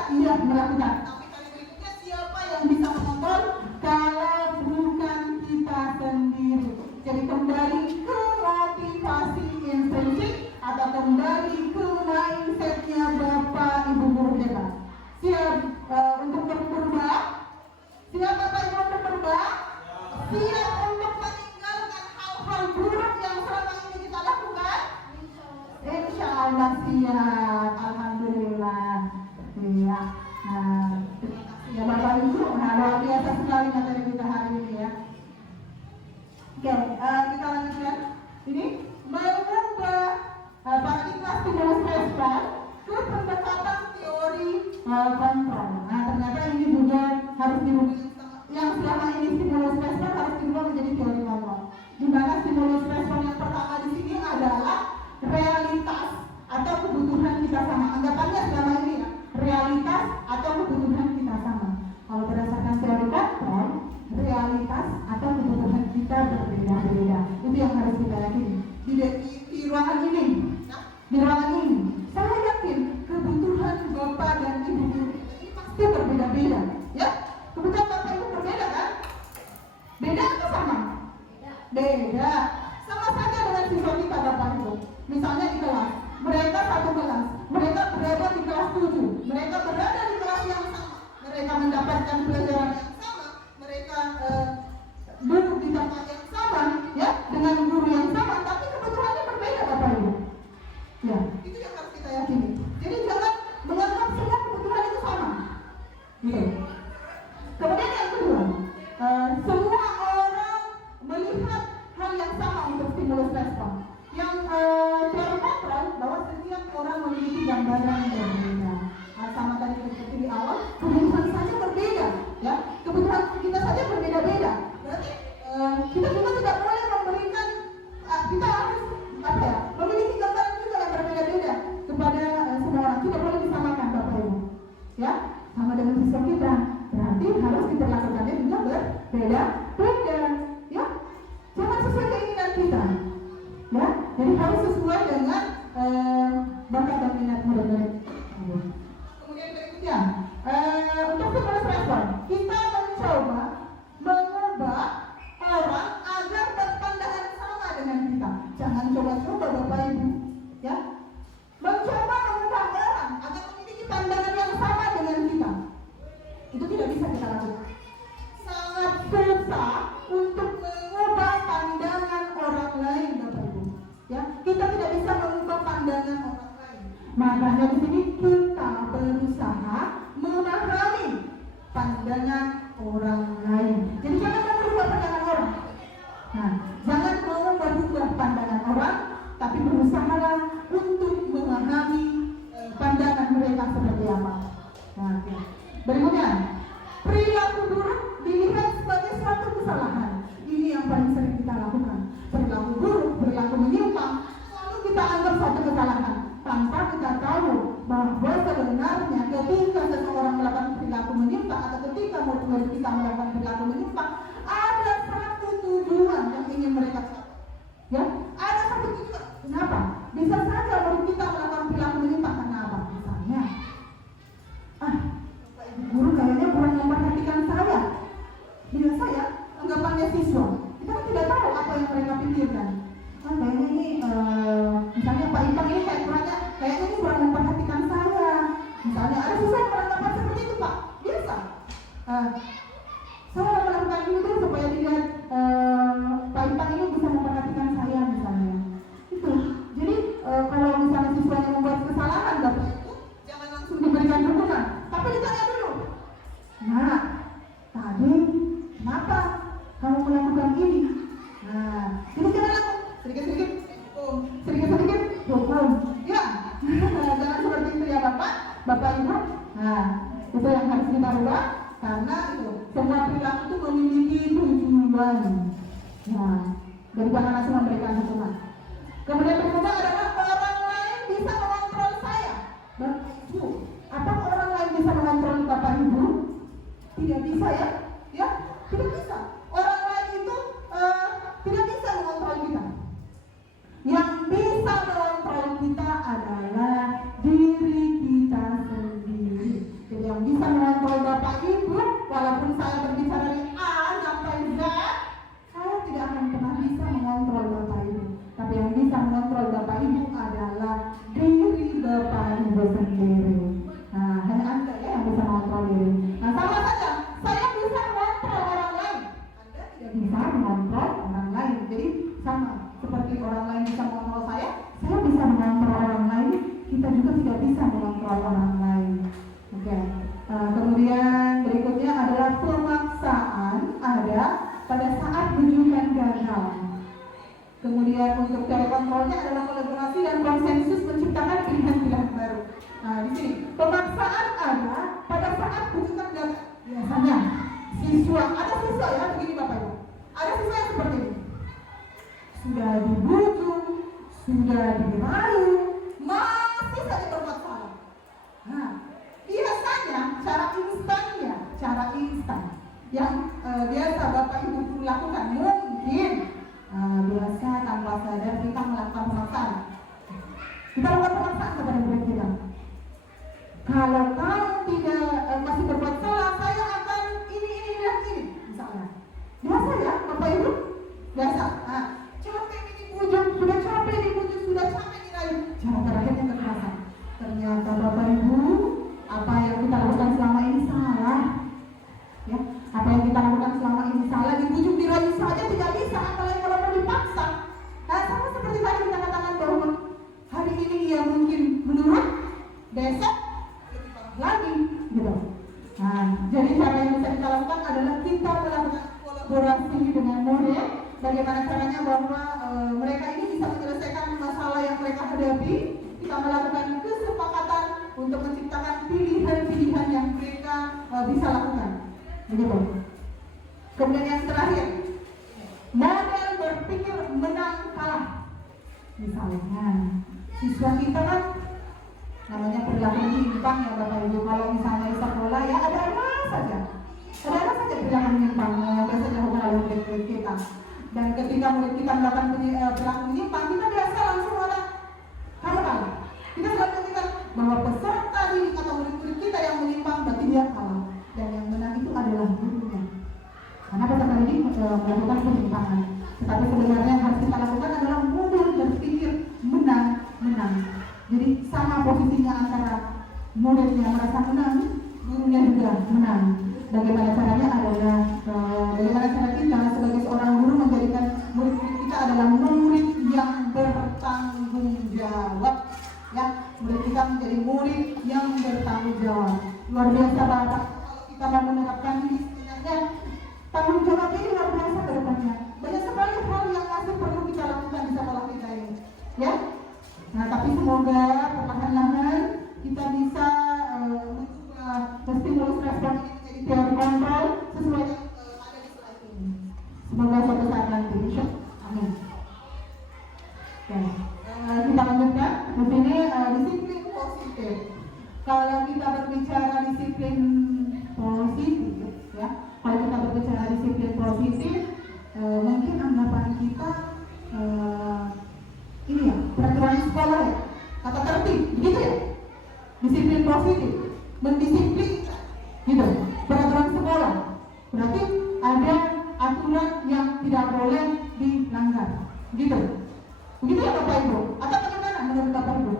Iya, melakukan. Tapi kali berikutnya siapa yang bisa mengontrol kalau bukan kita sendiri? Jadi kembali ke motivasi intrinsik atau kembali ke mindsetnya Bapak Ibu guru kita. Siap untuk berubah? Siap Bapak Ibu untuk berubah? Siap untuk meninggalkan hal-hal buruk yang selama ini kita lakukan? Insya Allah siap. Alhamdulillah. Iya. Nah, ya Bapak Ibu, luar biasa sekali materi kita hari ini ya. Oke, kita lanjutkan. Ini mengubah paradigma stimulus respon ke pendekatan teori kontrol. Nah, ternyata ini juga harus dirubah. Yang selama ini stimulus respon harus dirubah menjadi teori kontrol. Di mana stimulus respon yang pertama di sini adalah realitas atau kebutuhan kita sama. Anggapannya selama ini ya, realitas atau kebutuhan kita sama. Kalau berdasarkan teori kontrol, realitas atau kebutuhan kita berbeda-beda. Itu yang harus kita yakini. Di ruangan ini, saya yakin kebutuhan Bapak dan Ibu ini pasti berbeda-beda. Ya, kebutuhan Bapak Ibu berbeda kan? Beda atau sama? Beda. Sama saja dengan siswa kita Bapak Ibu. Misalnya di kelas, mereka satu kelas, mereka berada di kelas 7, mereka berada di kelas yang sama, mereka mendapatkan pelajaran yang sama, mereka duduk di tempat yang sama, ya, dengan guru yang sama, tapi kebutuhannya berbeda Bapak Ibu. Ya, itu yang harus kita yakini. Jadi jangan menganggap semua kebutuhan itu sama. Gitu. Kemudian yang kedua, semua orang melihat hal yang sama untuk stimulus respon. Yang teori kontrol bahwa setiap orang memiliki gambaran yang berbeda. Sama tadi seperti di awal, kebutuhan saja berbeda, ya. Kebutuhan kita saja berbeda-beda. Berarti kita juga tidak boleh memberikan, kita harus memiliki gambaran juga yang berbeda-beda kepada semua orang. Tidak boleh disamakan Bapak Ibu, ya. Sama dengan siswa kita, berarti harus diperlakukannya juga berbeda-beda, ya. Jangan sesuai keinginan kita. Ya, jadi harus sesuai dengan bakat dan minat murid-murid. Kemudian berikutnya, untuk stimulus respon, kita mencoba mengubah orang agar berpandangan sama dengan kita. Jangan coba-coba Bapak Ibu, ya, mencoba mengubah orang agar memiliki pandangan yang sama dengan kita. Itu tidak bisa kita lakukan. Sangat susah untuk mengubah pandangan orang lain, Bapak Ibu. Ya, kita tidak bisa mengubah pandangan orang lain. Makanya di sini kita berusaha memahami pandangan orang lain. Jadi jangan merubah pandangan orang. Nah, jangan mau merubah pandangan orang, tapi berusahalah untuk memahami pandangan mereka seperti apa. Nah, oke. Berikutnya, perilaku buruk dilihat sebagai suatu kesalahan. Ini yang paling sering kita lakukan. Perilaku buruk, perilaku menyimpang, selalu kita anggap suatu kesalahan tanpa kita tahu bahwa sebenarnya ketika seseorang melakukan perilaku menyimpang atau ketika murid kita melakukan perilaku menyimpang, ada satu tujuan yang ingin mereka capai. Ya, ada satu tujuan. Kenapa? Bisa saja murid kita melakukan perilaku menyimpang karena apa? Misalnya, guru kayaknya kurang memperhatikan saya. Biasa ya, anggapannya siswa. Kita kan tidak tahu apa yang mereka pikirkan. Kayaknya ini, misalnya Pak Ipang ini kayaknya ini kurang memperhatikan saya. Misalnya ada siswa yang beranggapan seperti itu Pak. Biasa. Saya melakukan ini tuh supaya dilihat Pak Ipang ini bisa memperhatikan saya misalnya. Itu. Jadi kalau misalnya siswa yang membuat kesalahan Bapak Ibu, jangan langsung diberikan hukuman. Tapi ditanya dulu. Nah, tadi kenapa kamu melakukan ini? Nah, jadi jangan langsung sedikit-sedikit hukum, sedikit-sedikit hukum. Ya, jangan seperti itu ya Bapak Ibu. Nah, itu yang harus kita ubah karena itu semua perilaku itu memiliki tujuan. Nah, jadi jangan langsung memberikan hukuman. Kemudian berikutnya adalah orang lain bisa mengontrol saya. Bu, apa orang lain bisa mengontrol Bapak Ibu? Tidak bisa ya? Ya, tidak bisa. Orang lain itu tidak bisa mengontrol kita. Yang bisa mengontrol kita adalah diri kita sendiri. Jadi saya berbicara dari A sampai Z, saya tidak akan pernah bisa mengontrol Bapak Ibu. Tapi yang bisa mengontrol Bapak Ibu adalah diri Bapak Ibu sendiri. Nah, hanya Anda ya yang bisa mengontrol diri. Nah, sama saja, saya bisa mengontrol orang lain. Anda tidak bisa mengontrol orang lain. Jadi sama seperti orang lain bisa mengontrol saya bisa mengontrol orang lain. Kita juga tidak bisa mengontrol orang lain. Oke. Kemudian berikutnya adalah pemaksaan ada pada saat bujukan gagal. Kemudian untuk cara kontrolnya adalah kolaborasi dan konsensus menciptakan pilihan-pilihan baru. Nah, di sini pemaksaan ada pada saat bujukan gagal. Biasanya ada siswa ya begini Bapak Ibu. Ada siswa yang seperti ini. Sudah dibujuk, sudah dirayu, masih saja berbuat salah. Nah, biasanya cara instan yang biasa Bapak Ibu lakukan mungkin biasa tanpa sadar kita melakukan pemaksaan. Kita lakukan pemaksaan kepada murid kita. Kalau kamu tidak masih berbuat salah, saya akan ini dan ini, misalnya. Biasa ya, Bapak Ibu? Biasa. Nah, capek dipujuk, sudah capek dipujuk, sudah capek dirayu. Cara-caranya kekerasan. Ternyata Bapak Ibu, apa yang kita lakukan selama ini salah. Ya, apa yang kita lakukan selama ini salah, dibujuk dirayu saja tidak bisa, apalagi kalau mau dipaksa. Nah, sama seperti tadi kita katakan bahwa hari ini ia mungkin menurut, besok lebih parah lagi, gitu. Nah, jadi cara yang bisa kita lakukan adalah kita melakukan kolaborasi dengan murid. Bagaimana caranya bahwa mereka ini bisa menyelesaikan masalah yang mereka hadapi. Kita melakukan kesepakatan untuk menciptakan pilihan-pilihan yang mereka bisa lakukan. Begitu. Kemudian yang terakhir, model berpikir menang kalah. Misalnya, siswa kita kan namanya perilaku menyimpang ya Bapak Ibu. Kalau misalnya di sekolah ya ada saja perilaku menyimpang biasanya hubungan murid kita. Dan ketika murid kita melakukan perilaku menyimpang, kita biasa langsung kamu kalah. Kita selalu katakan bahwa peserta didik atau murid-murid kita yang menyimpang berarti dia kalah. Dan yang menang itu adalah gurunya. Karena peserta didik melakukan penyimpangan. Tetapi sebenarnya yang harus kita lakukan adalah model berpikir menang. Jadi sama posisinya antara muridnya merasa menang, gurunya juga menang. Bagaimana caranya adalah bagaimana cara kita sebagai seorang guru menjadikan murid-murid kita adalah murid yang bertanggung jawab. Ya, murid kita menjadi murid yang bertanggung jawab. Luar biasa Bapak. Kalau kita mau menerapkan ini sebenarnya tanggung jawab ini luar biasa ke depannya. Banyak sekali hal yang masih perlu kita lakukan di sekolah kita ini. Ya. Nah, tapi semoga perlahan-lahan kita bisa menstimulus respon ini menjadi teori kontrol sesuai yang ada di slide ini. Semoga suatu saat nanti. Amin. Oke. Kita lanjutkan. Di sini disiplin positif. Kalau kita berbicara disiplin positif, ya. Kalau kita berbicara disiplin positif, mungkin anggapan kita ini ya, peraturan sekolah ya, kata tertib, begitu ya. Disiplin positif, mendisiplin, gitu. Peraturan sekolah, berarti ada aturan yang tidak boleh dilanggar, gitu. Begitu ya Bapak Ibu? Atau bagaimana menurut Bapak Ibu?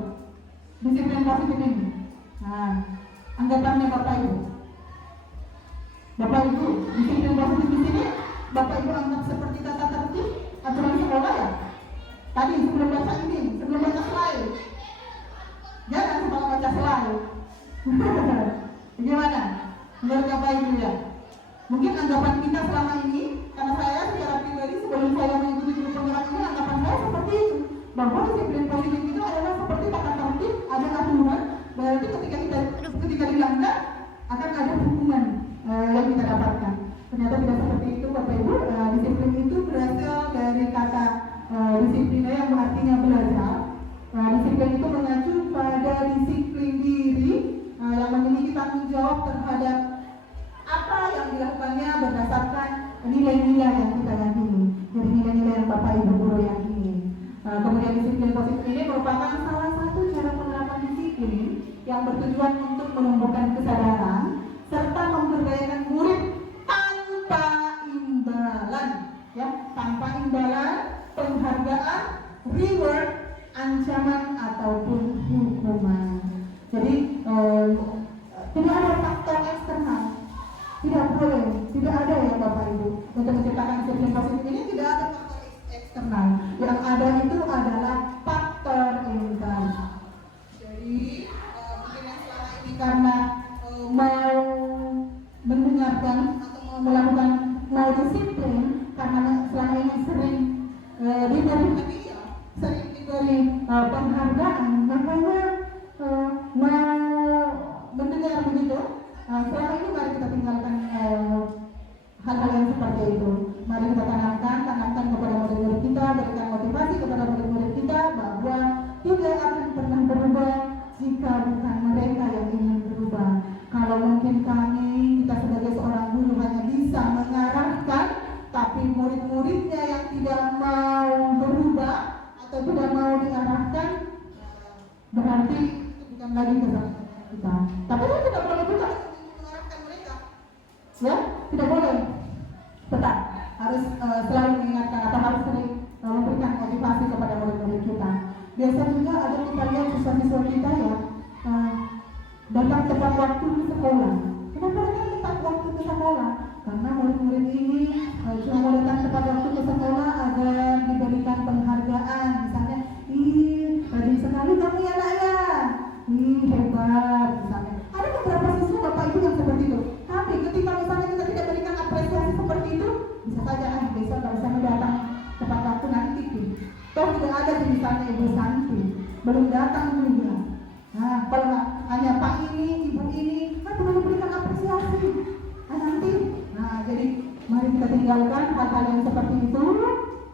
Disiplin positif ini. Nah, anggapannya Bapak Ibu. Bapak Ibu, disiplin positif di sini, Bapak Ibu anggap seperti tata tertib aturan sekolah ya? Tadi sebelum baca ini, sebelum baca slide. Jangan setelah baca slide. Bagaimana? Menurut Bapak Ibu ya? Mungkin anggapan kita selama ini, karena saya secara pribadi sebelum saya mengikuti guru penggerak ini, anggapan saya seperti itu. Bahwa disiplin positif itu adalah seperti tata tertib, ada aturan, berarti ketika dilanggar akan ada hukuman yang kita dapatkan. Ternyata tidak seperti itu Bapak Ibu. Disiplin itu berasal dari kata disiplin yang artinya belajar. Disiplin itu mengacu pada disiplin diri yang memiliki tanggung jawab terhadap apa yang dilakukannya berdasarkan nilai-nilai yang kita yakini. Jadi nilai-nilai yang Bapak Ibu guru yakini. Kemudian disiplin positif ini merupakan salah satu cara penerapan disiplin yang bertujuan untuk menumbuhkan kesadaran serta memberdayakan murid ataupun hukuman. Jadi tidak ada faktor eksternal, tidak boleh, tidak ada ya Bapak Ibu untuk menciptakan disiplin positif ini tidak ada faktor eksternal. Yang ada itu adalah faktor internal. Jadi mungkin yang selama ini karena mau mendengarkan atau mau melakukan mau disiplin karena selama ini sering diberi hadiah, sering diberi penghargaan, makanya mau mendengar begitu. Selama ini mari kita tinggalkan hal-hal yang seperti itu. Mari kita tanamkan kepada murid-murid kita, berikan motivasi kepada murid-murid kita bahwa tidak akan pernah berubah jika bukan mereka yang ingin berubah. Kalau mungkin kita sebagai seorang guru hanya bisa mengarahkan, tapi murid-muridnya yang tidak mau berubah atau tidak mau diarahkan, berarti itu bukan lagi kesalahan kita. Tapi kita tidak boleh juga mengarahkan mereka, ya, tidak boleh. Tetap harus selalu mengingatkan atau harus sering memberikan motivasi kepada murid-murid kita. Biasa juga ada kita lihat siswa-siswa kita ya datang tepat waktu ke sekolah. Kenapa mereka tepat waktu ke sekolah? Karena murid-murid ini cuma datang tepat waktu ke sekolah agar diberikan penghargaan. Misalnya, rajin sekali kamu ya nak ya, hebat misalnya. Ada beberapa siswa Bapak Ibu yang seperti itu. Tapi ketika misalnya kita tidak berikan apresiasi seperti itu, bisa saja besok kalau misalnya datang tepat waktu nanti. Toh tidak ada misalnya Ibu Santi, belum datang juga. Nah, kalau hanya Pak ini, Ibu ini, kan perlu berikan apresiasi. Nanti, jadi mari kita tinggalkan hal-hal yang seperti itu.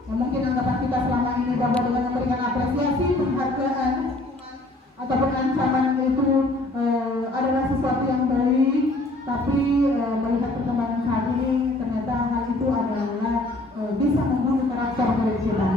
Yang mungkin anggapan kita selama ini bahwa dengan memberikan apresiasi, penghargaan, hukuman ataupun ancaman itu adalah sesuatu yang baik. Tapi melihat perkembangan kami, ternyata hal itu adalah bisa membunuh karakter murid kita.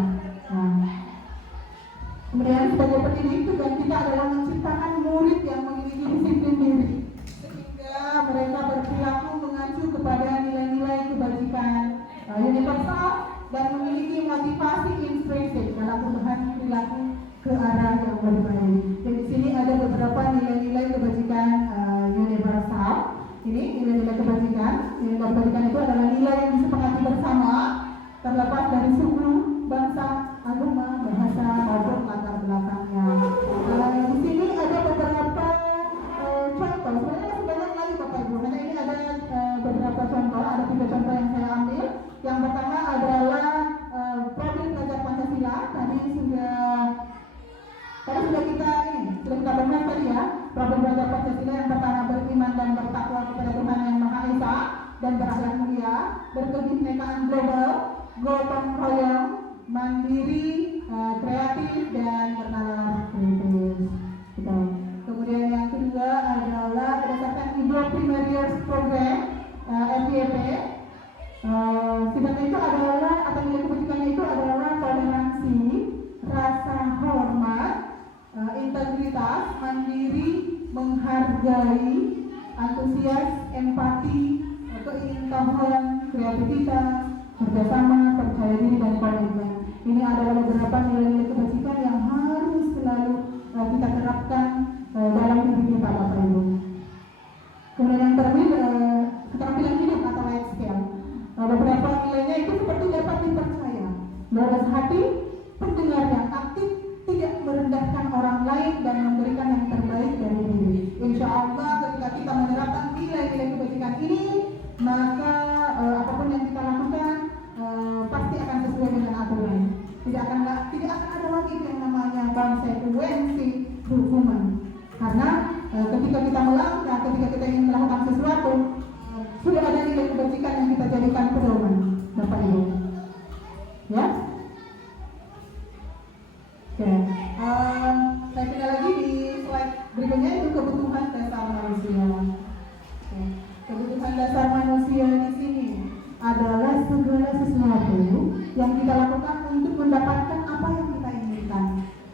Kemudian sebagai pendidik tujuan kita adalah menciptakan murid yang memiliki disiplin diri sehingga mereka berperilaku mengacu kepada nilai-nilai kebajikan universal dan memiliki motivasi intrinsik dalam perubahan perilaku ke arah yang lebih baik. Jadi di sini ada beberapa nilai-nilai kebajikan universal. Ini nilai-nilai kebajikan. Nilai kebajikan itu adalah nilai yang disepakati bersama terlepas dari suku, bangsa, agama, bahasa maupun latar belakangnya. Di sini ada beberapa contoh. Sebenarnya masih banyak lagi Bapak Ibu. Karena ini ada beberapa contoh. Ada 3 contoh yang saya ambil. Yang pertama adalah problem belajar Pancasila. Tadi sudah kita bahas tadi ya. Problem belajar Pancasila yang pertama beriman dan bertakwa kepada Tuhan Yang Maha Esa dan berakhlak mulia, berkebinekaan global, gotong royong, mandiri, kreatif dan bernalar kritis. Kemudian yang kedua adalah berdasarkan Indo Primary Years Program (FYP). Sifatnya itu adalah atau nilai kebajikannya itu adalah toleransi, rasa hormat, integritas, mandiri, menghargai, antusias, empati, keingintahuan, kreativitas, kerjasama, percaya diri dan komitmen. Ini adalah beberapa nilai-nilai kebajikan yang harus selalu kita terapkan dalam hidup kita Bapak Ibu. Kemudian yang terakhir keterampilan hidup atau life skill. Beberapa nilainya itu seperti dapat dipercaya, berbes hati, pendengar yang aktif, tidak merendahkan orang lain dan memberikan yang terbaik dari diri. Insya Allah ketika kita menerapkan nilai-nilai kebajikan ini, maka apapun yang kita lakukan pasti akan sesuai dengan aturan. Tidak akan ada lagi yang namanya konsekuensi hukuman. Karena ketika kita melangkah, ketika kita ingin melakukan sesuatu, sudah ada nilai kebajikan yang kita jadikan pedoman, Bapak Ibu. Ya? Oke. Saya pindah lagi di slide berikutnya, itu kebutuhan dasar manusia. Oke. Kebutuhan dasar manusia di sini adalah segala sesuatu yang kita lakukan untuk mendapatkan apa yang kita inginkan.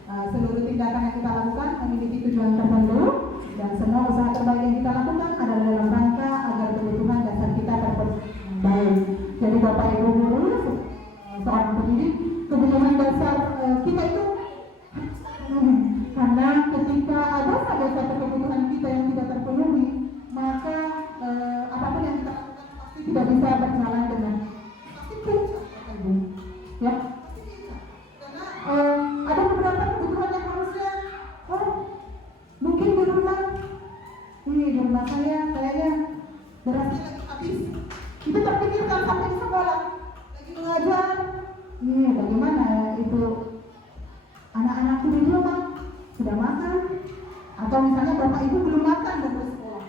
Seluruh tindakan yang kita lakukan memiliki tujuan tertentu dan semua usaha terbaik yang kita lakukan adalah dalam rangka agar kebutuhan dasar kita terbaik. Jadi Bapak Ibu guru, seorang pendidik, kebutuhan dasar kita itu harus terpenuhi. jika ada saja satu kebutuhan kita yang tidak terpenuhi, maka apapun yang kita lakukan pasti tidak bisa berjalan dengan pasti bisa, Ibu. Ya, pasti bisa. Karena ada beberapa kebutuhan yang harusnya, mungkin di rumah saya kayaknya berasnya lagi habis. Itu terpikirkan sampai di sekolah, lagi mengajar. Bagaimana itu anak-anakku di rumah sudah makan, atau misalnya bapak ibu belum makan dan ke sekolah,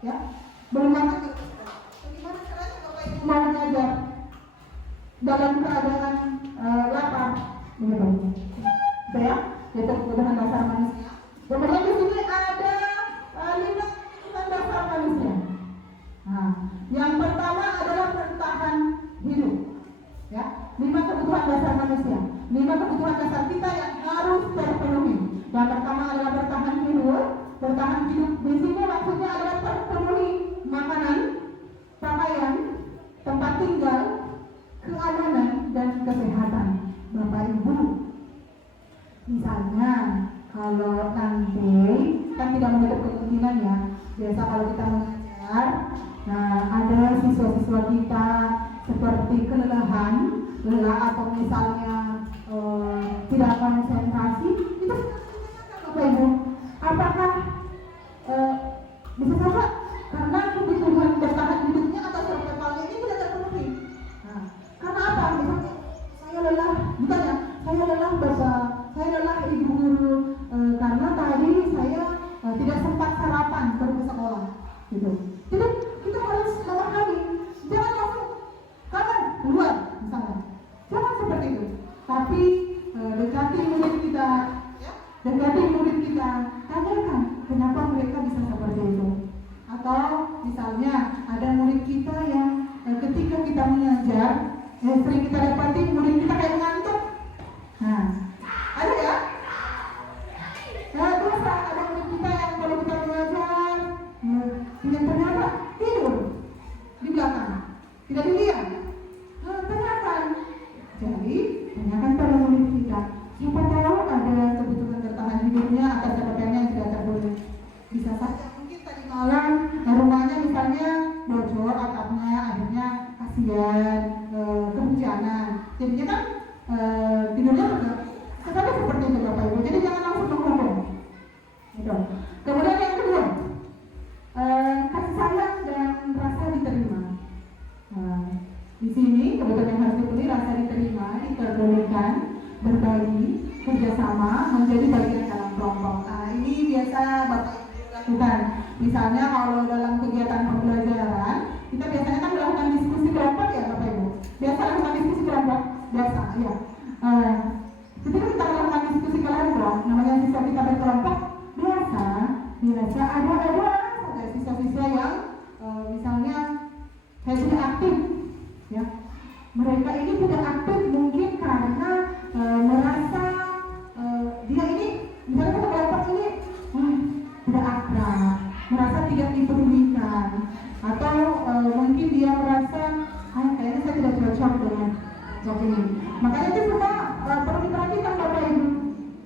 ya, belum makan dan ke sekolah. Bagaimana caranya bapak ibu mau mengajar dalam keadaan lapar, begitu? Ya, itu kebutuhan dasar manusia. Kemudian di sini ada 5 kebutuhan dasar manusia. Nah, yang pertama adalah bertahan hidup. Ya, 5 kebutuhan dasar manusia, 5 kebutuhan dasar kita yang harus terpenuhi. Yang pertama adalah bertahan hidup. Bertahan hidup di sini maksudnya adalah terpenuhi makanan, pakaian, tempat tinggal, keamanan dan kesehatan. Bapak Ibu, misalnya kalau nanti kan tidak menutup kemungkinan ya, biasa kalau kita mengajar, nah ada siswa-siswa kita seperti kelelahan, lelah atau misalnya tidak konsentrasi, itu Bapak Ibu, apakah bisa saja karena kebutuhan bertahan hidupnya atau survivalnya ini tidak terpenuhi. Nah, karena apa? Misalnya saya lelah, misalnya saya lelah Bapak, saya lelah Ibu guru, karena tadi saya tidak sempat sarapan baru ke sekolah, gitu. Jadi kita harus memahami, jangan langsung kapan keluar misalnya, jangan seperti itu. Tapi dekati murid kita, ya, dekati murid kita, tanyakan kenapa mereka bisa seperti itu. Atau misalnya ada murid kita yang ketika kita mengajar, sering kita dapati murid kita kayak ngantuk. Nah, ada ya? Biasa ada murid kita yang kalau kita mengajar, yang ternyata tidur di belakang, tidak dilihat. Tanyakan. Jadi, tanyakan pada murid kita. Siapa tahu ada kebutuhan bertahan hidupnya atau sebagainya yang tidak terpenuhi. Bisa saja mungkin tadi malam rumahnya misalnya bocor atapnya, akhirnya kasihan, kehujanan. Jadinya kan tidurnya juga sebenarnya seperti itu Bapak Ibu. Jadi jangan langsung menghukum. Gitu. Kemudian yang kedua, kasih sayang dan rasa diterima. Di sini kebutuhan yang harus dipenuhi rasa diterima, diperbolehkan, berbagi, kerjasama, menjadi bagian dalam kelompok. Nah, ini biasa Bapak Ibu lakukan. Misalnya kalau dalam kegiatan pembelajaran, kita biasanya kan melakukan diskusi kelompok ya Bapak Ibu. Biasa lakukan diskusi kelompok, biasa ya. Ketika kita melakukan diskusi kelompok, namanya siswa kita berkelompok, biasa ada siswa-siswa yang misalnya saya tidak aktif, ya. Mereka ini tidak aktif mungkin karena merasa dia ini misalnya satu kelompok ini tidak akrab, merasa tidak dipedulikan, atau mungkin dia merasa kayaknya saya tidak cocok dengan job ini. Makanya itu semua perlu diperhatikan Bapak Ibu.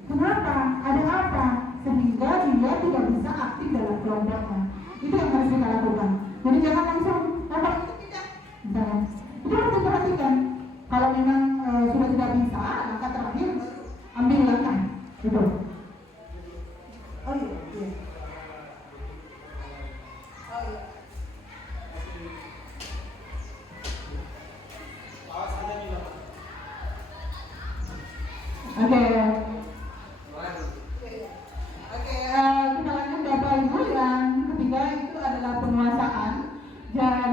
Kenapa? Ada apa? Sehingga dia tidak bisa aktif dalam kelompoknya. Itu yang harus kita lakukan. Jadi jangan langsung kelompok itu tidak. Misalnya, itu harus diperhatikan. Kalau memang sudah tidak bisa, langkah terakhir ambil langkah. Gitu. Oh iya. Oh iya. Oke, kita lanjut Bapak Ibu. Yang ketiga itu adalah penguasaan. Jadi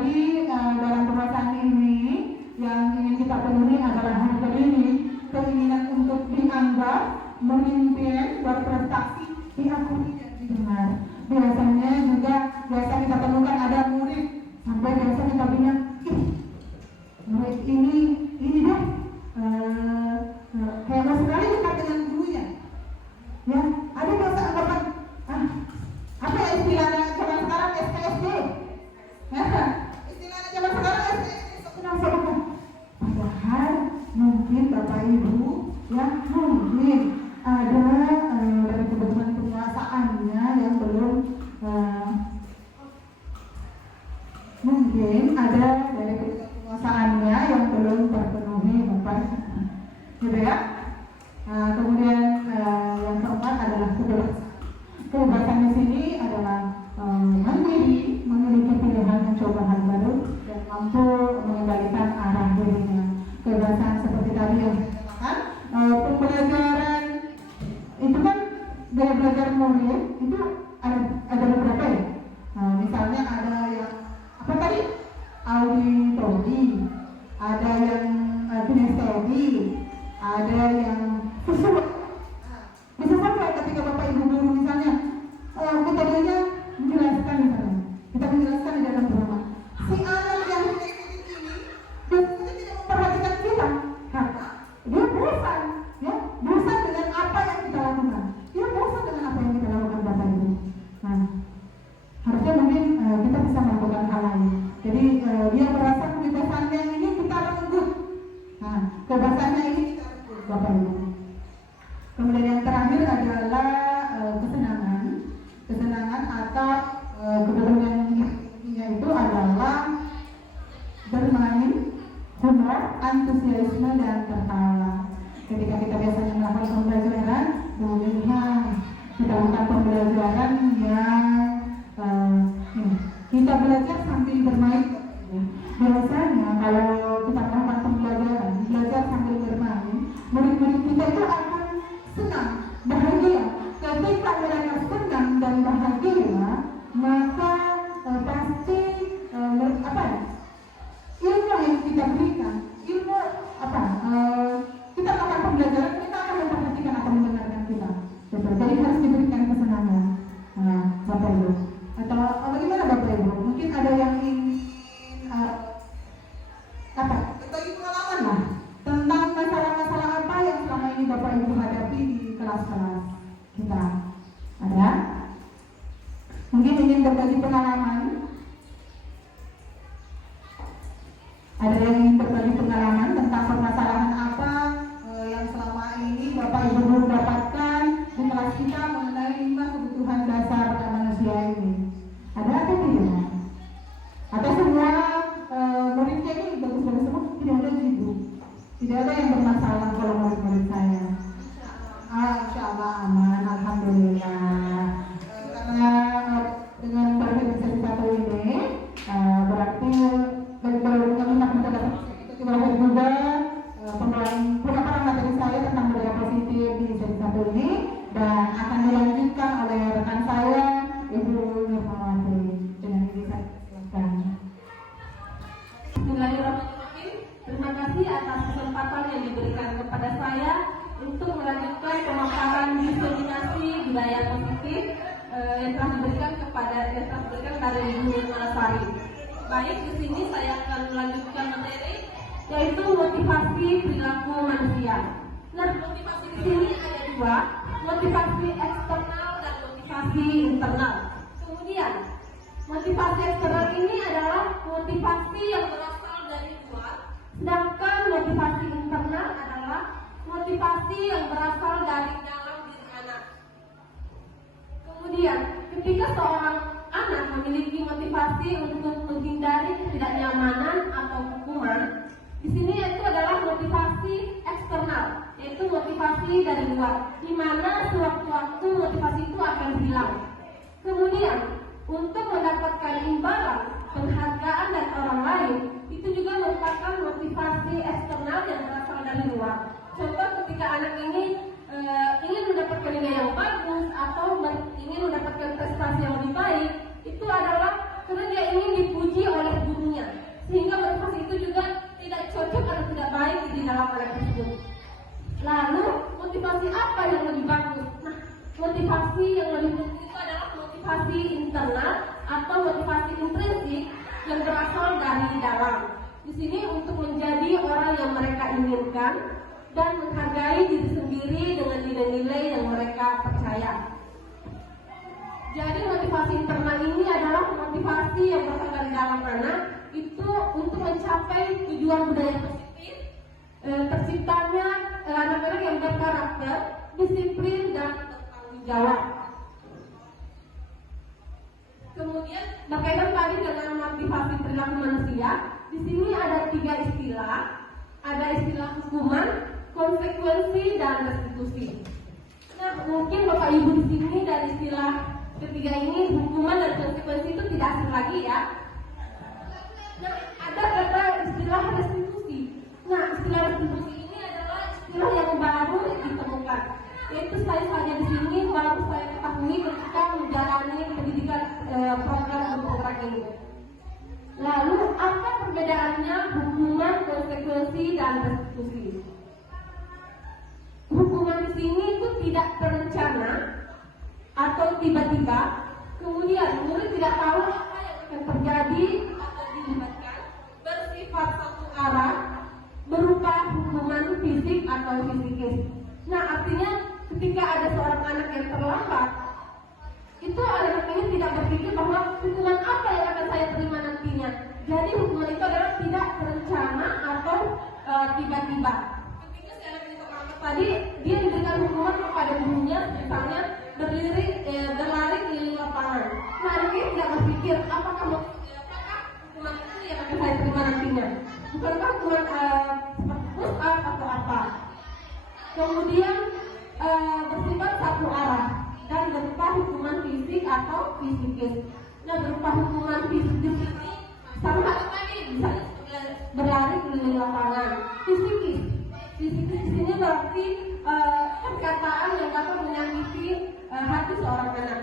mengajar murid itu ada beberapa ya. Misalnya ada yang apa tadi? Auditori, ada yang kinestesi, ada yang visual. Bisa sampai ketika Bapak Ibu guru misalnya metodenya menjelaskan misalnya, kita menjelaskan di dalam rumah. Si anak yang ini biasanya tidak memperhatikan kita, dia bosan, ya, bosan dengan apa yang kita lakukan. Dia bosan dengan apa yang kita lakukan Bapak Ibu. Nah, harusnya mungkin kita bisa melakukan hal lain. Jadi dia merasa kebebasannya ini kita renggut. Nah, kebebasannya ini kita renggut Bapak Ibu. Kemudian yang terakhir adalah kesenangan atau kebebasannya itu adalah bermain, humor, antusiasme dan tertawa. Ketika kita biasanya melakukan pembelajaran, kita lakukan pembelajaran yang kita belajar sambil bermain. Biasanya kalau kita melakukan pembelajaran, belajar sambil bermain, murid-murid kita itu akan senang, bahagia. Ketika mereka senang dan bahagia, maka pasti ilmu yang kita berikan, ilmu kita melakukan pembelajaran, kita akan memperhatikan atau mendengarkan kita. Betul. Jadi harus diberikan kesenangan, Bapak Ibu. Atau bagaimana Bapak Ibu? Mungkin ada yang ingin berbagi pengalaman lah tentang masalah-masalah apa yang selama ini Bapak Ibu hadapi di kelas-kelas kita. Ada? Mungkin ingin berbagi pengalaman? Ada yang ingin berbagi pengalaman tentang permasalahan apa yang selama ini Bapak Ibu belum dapatkan di kelas kita mengenai 5 kebutuhan dasar manusia ini? Ada atau tidak? Atau semua muridnya ini bagus-bagus semua? Tidak ada ibu, tidak ada yang bermasalah kalau murid-murid saya. Insya Allah aman, alhamdulillah. Karena dengan berhidup sesi satu ini berarti kita juga pemaparan materi saya tentang budaya positif di sesi satu ini dan akan dilanjutkan oleh rekan saya Ibu Nurmawati. Dengan ini saya silakan. Bismillahirrahmanirrahim. Terima kasih atas kesempatan yang diberikan kepada saya untuk melanjutkan pemaparan diseminasi budaya positif yang telah diberikan dari Ibu Nurmawati. Baik, di sini saya akan melanjutkan materi yaitu motivasi perilaku manusia. Nah, motivasi di sini ada dua, motivasi eksternal dan motivasi internal. Kemudian, motivasi eksternal ini adalah motivasi yang berasal dari luar, sedangkan motivasi internal adalah motivasi yang berasal dari dalam diri anak. Kemudian, ketika seorang anak memiliki motivasi untuk menghindari ketidaknyamanan atau hukuman, di sini itu adalah motivasi eksternal, yaitu motivasi dari luar, di mana sewaktu-waktu motivasi itu akan hilang. Kemudian, untuk mendapatkan imbalan, penghargaan dari orang lain, itu juga merupakan motivasi eksternal yang berasal dari luar. Contoh ketika anak ini ingin mendapatkan nilai yang bagus atau ingin mendapatkan prestasi yang lebih baik, itu adalah karena dia ingin dipuji oleh gurunya, sehingga motivasi itu juga tidak cocok atau tidak baik di dalam anak tersebut. Lalu motivasi apa yang lebih bagus? Nah, motivasi yang lebih bagus itu adalah motivasi internal atau motivasi intrinsik yang berasal dari dalam. Di sini untuk menjadi orang yang mereka inginkan dan menghargai diri sendiri dengan nilai-nilai yang mereka percaya. Jadi motivasi internal ini adalah motivasi yang berasal dari dalam anak, itu untuk mencapai tujuan budaya positif, terciptanya anak-anak yang berkarakter, disiplin dan bertanggung jawab. Kemudian berkaitan tadi dengan motivasi perilaku manusia, di sini ada 3 istilah, ada istilah hukuman, konsekuensi dan restitusi. Nah, mungkin Bapak Ibu di sini dari istilah ketiga ini, hukuman dan konsekuensi itu tidak asing lagi ya. Nah, ada kata istilah restitusi. Nah, istilah restitusi ini adalah istilah yang baru ditemukan. yaitu saya saja di sini baru saya ketahui ketika menjalani pendidikan program guru penggerak ini. Lalu apa perbedaannya hukuman, konsekuensi, dan restitusi? Hukuman di sini itu tidak terencana atau tiba-tiba, kemudian murid tidak tahu apa yang akan terjadi atau dilibatkan, bersifat satu arah, berupa hukuman fisik atau psikis. Nah, artinya ketika ada seorang anak yang terlambat, itu anak ini tidak berpikir bahwa hukuman apa yang akan saya terima nantinya. Jadi hukuman itu adalah tidak terencana atau tiba-tiba. Ketika si anak ini terlambat tadi, dia diberikan hukuman kepada gurunya, misalnya berlari keliling lapangan. Nah, anak ini tidak berpikir apakah hukuman itu yang akan saya terima nantinya. Bukankah hukuman seperti push up atau apa? Kemudian bersifat satu arah dan berupa hukuman fisik atau psikis. Nah, berupa hukuman fisik di sini sama halnya tadi, bisa berlari keliling lapangan. Psikis di sini berarti perkataan yang dapat menyakiti hati seorang anak.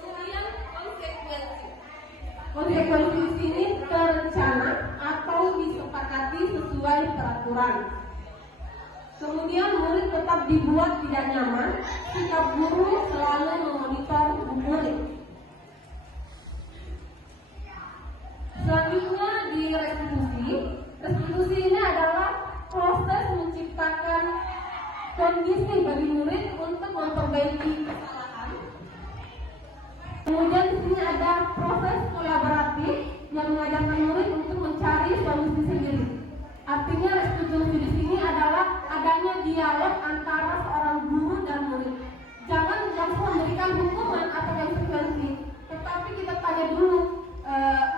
Kemudian konsekuensi di sini terencana atau disepakati sesuai peraturan. Kemudian murid tetap dibuat tidak nyaman, sikap guru selalu memonitor murid. Selanjutnya di restitusi. Restitusi ini adalah proses menciptakan kondisi bagi murid untuk memperbaiki kesalahan. Kemudian di sini ada proses kolaboratif yang mengajarkan murid untuk mencari solusi sendiri. Artinya restitusi di sini adalah adanya dialog antara seorang guru dan murid. Jangan langsung memberikan hukuman atau konsekuensi, tetapi kita tanya dulu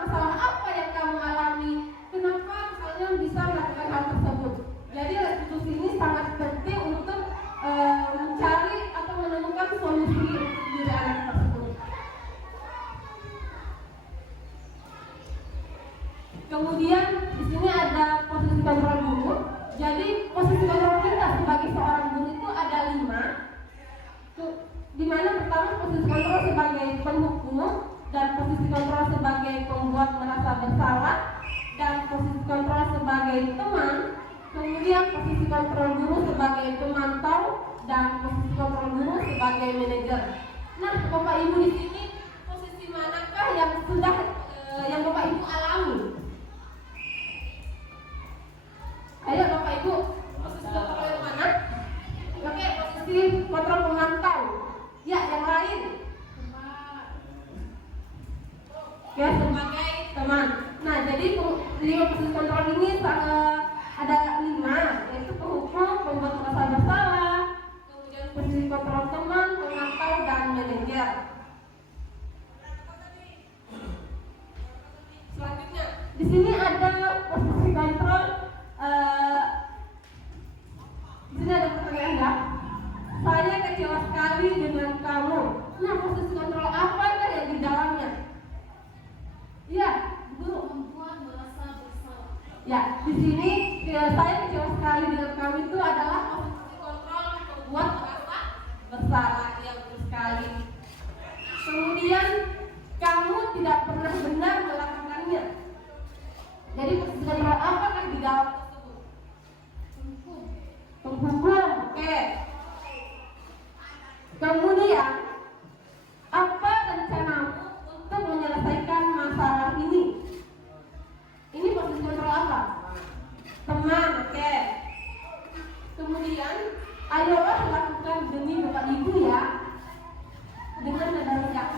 masalah apa yang kamu alami, kenapa misalnya bisa melakukan hal tersebut. Jadi restitusi ini sangat penting untuk mencari atau menemukan solusi diri anak tersebut. Kemudian di sini ada posisi kontrol guru. Jadi posisi kontrol kita sebagai seorang guru itu ada 5. Di mana pertama posisi kontrol sebagai penghukum, dan posisi kontrol sebagai pembuat merasa bersalah, dan posisi kontrol sebagai teman. Kemudian posisi kontrol guru sebagai pemantau, dan posisi kontrol guru sebagai manajer. Nah, Bapak Ibu di sini posisi manakah yang sudah yang Bapak Ibu alami? Ayo Bapak Ibu, posisi kontrol yang mana? Oke, posisi kontrol pemantau. Ya, yang lain. Ya, sebagai teman. Nah, jadi 5 posisi kontrol ini ada 5, yaitu penghukum, pembuat merasa bersalah, kemudian posisi kontrol teman, pemantau, dan manajer. Selanjutnya, di sini ada posisi kontrol. Di sini ada pertanyaan enggak? Saya kecewa sekali dengan kamu. Nah, posisi kontrol apa yang di dalamnya? Ya, guru membuat merasa bersalah. Ya, di sini saya kecewa sekali dengan kamu itu adalah posisi kontrol membuat merasa bersalah. Ya, betul sekali. Kemudian kamu tidak pernah benar melakukannya. Jadi posisi kontrol apakah di dalam tersebut? Penghukum, oke. Kemudian apa rencanamu untuk menyelesaikan masalah ini? Ini posisi kontrol apa? Teman, oke. Kemudian ayolah lakukan demi Bapak Ibu ya, dengan nada rendah.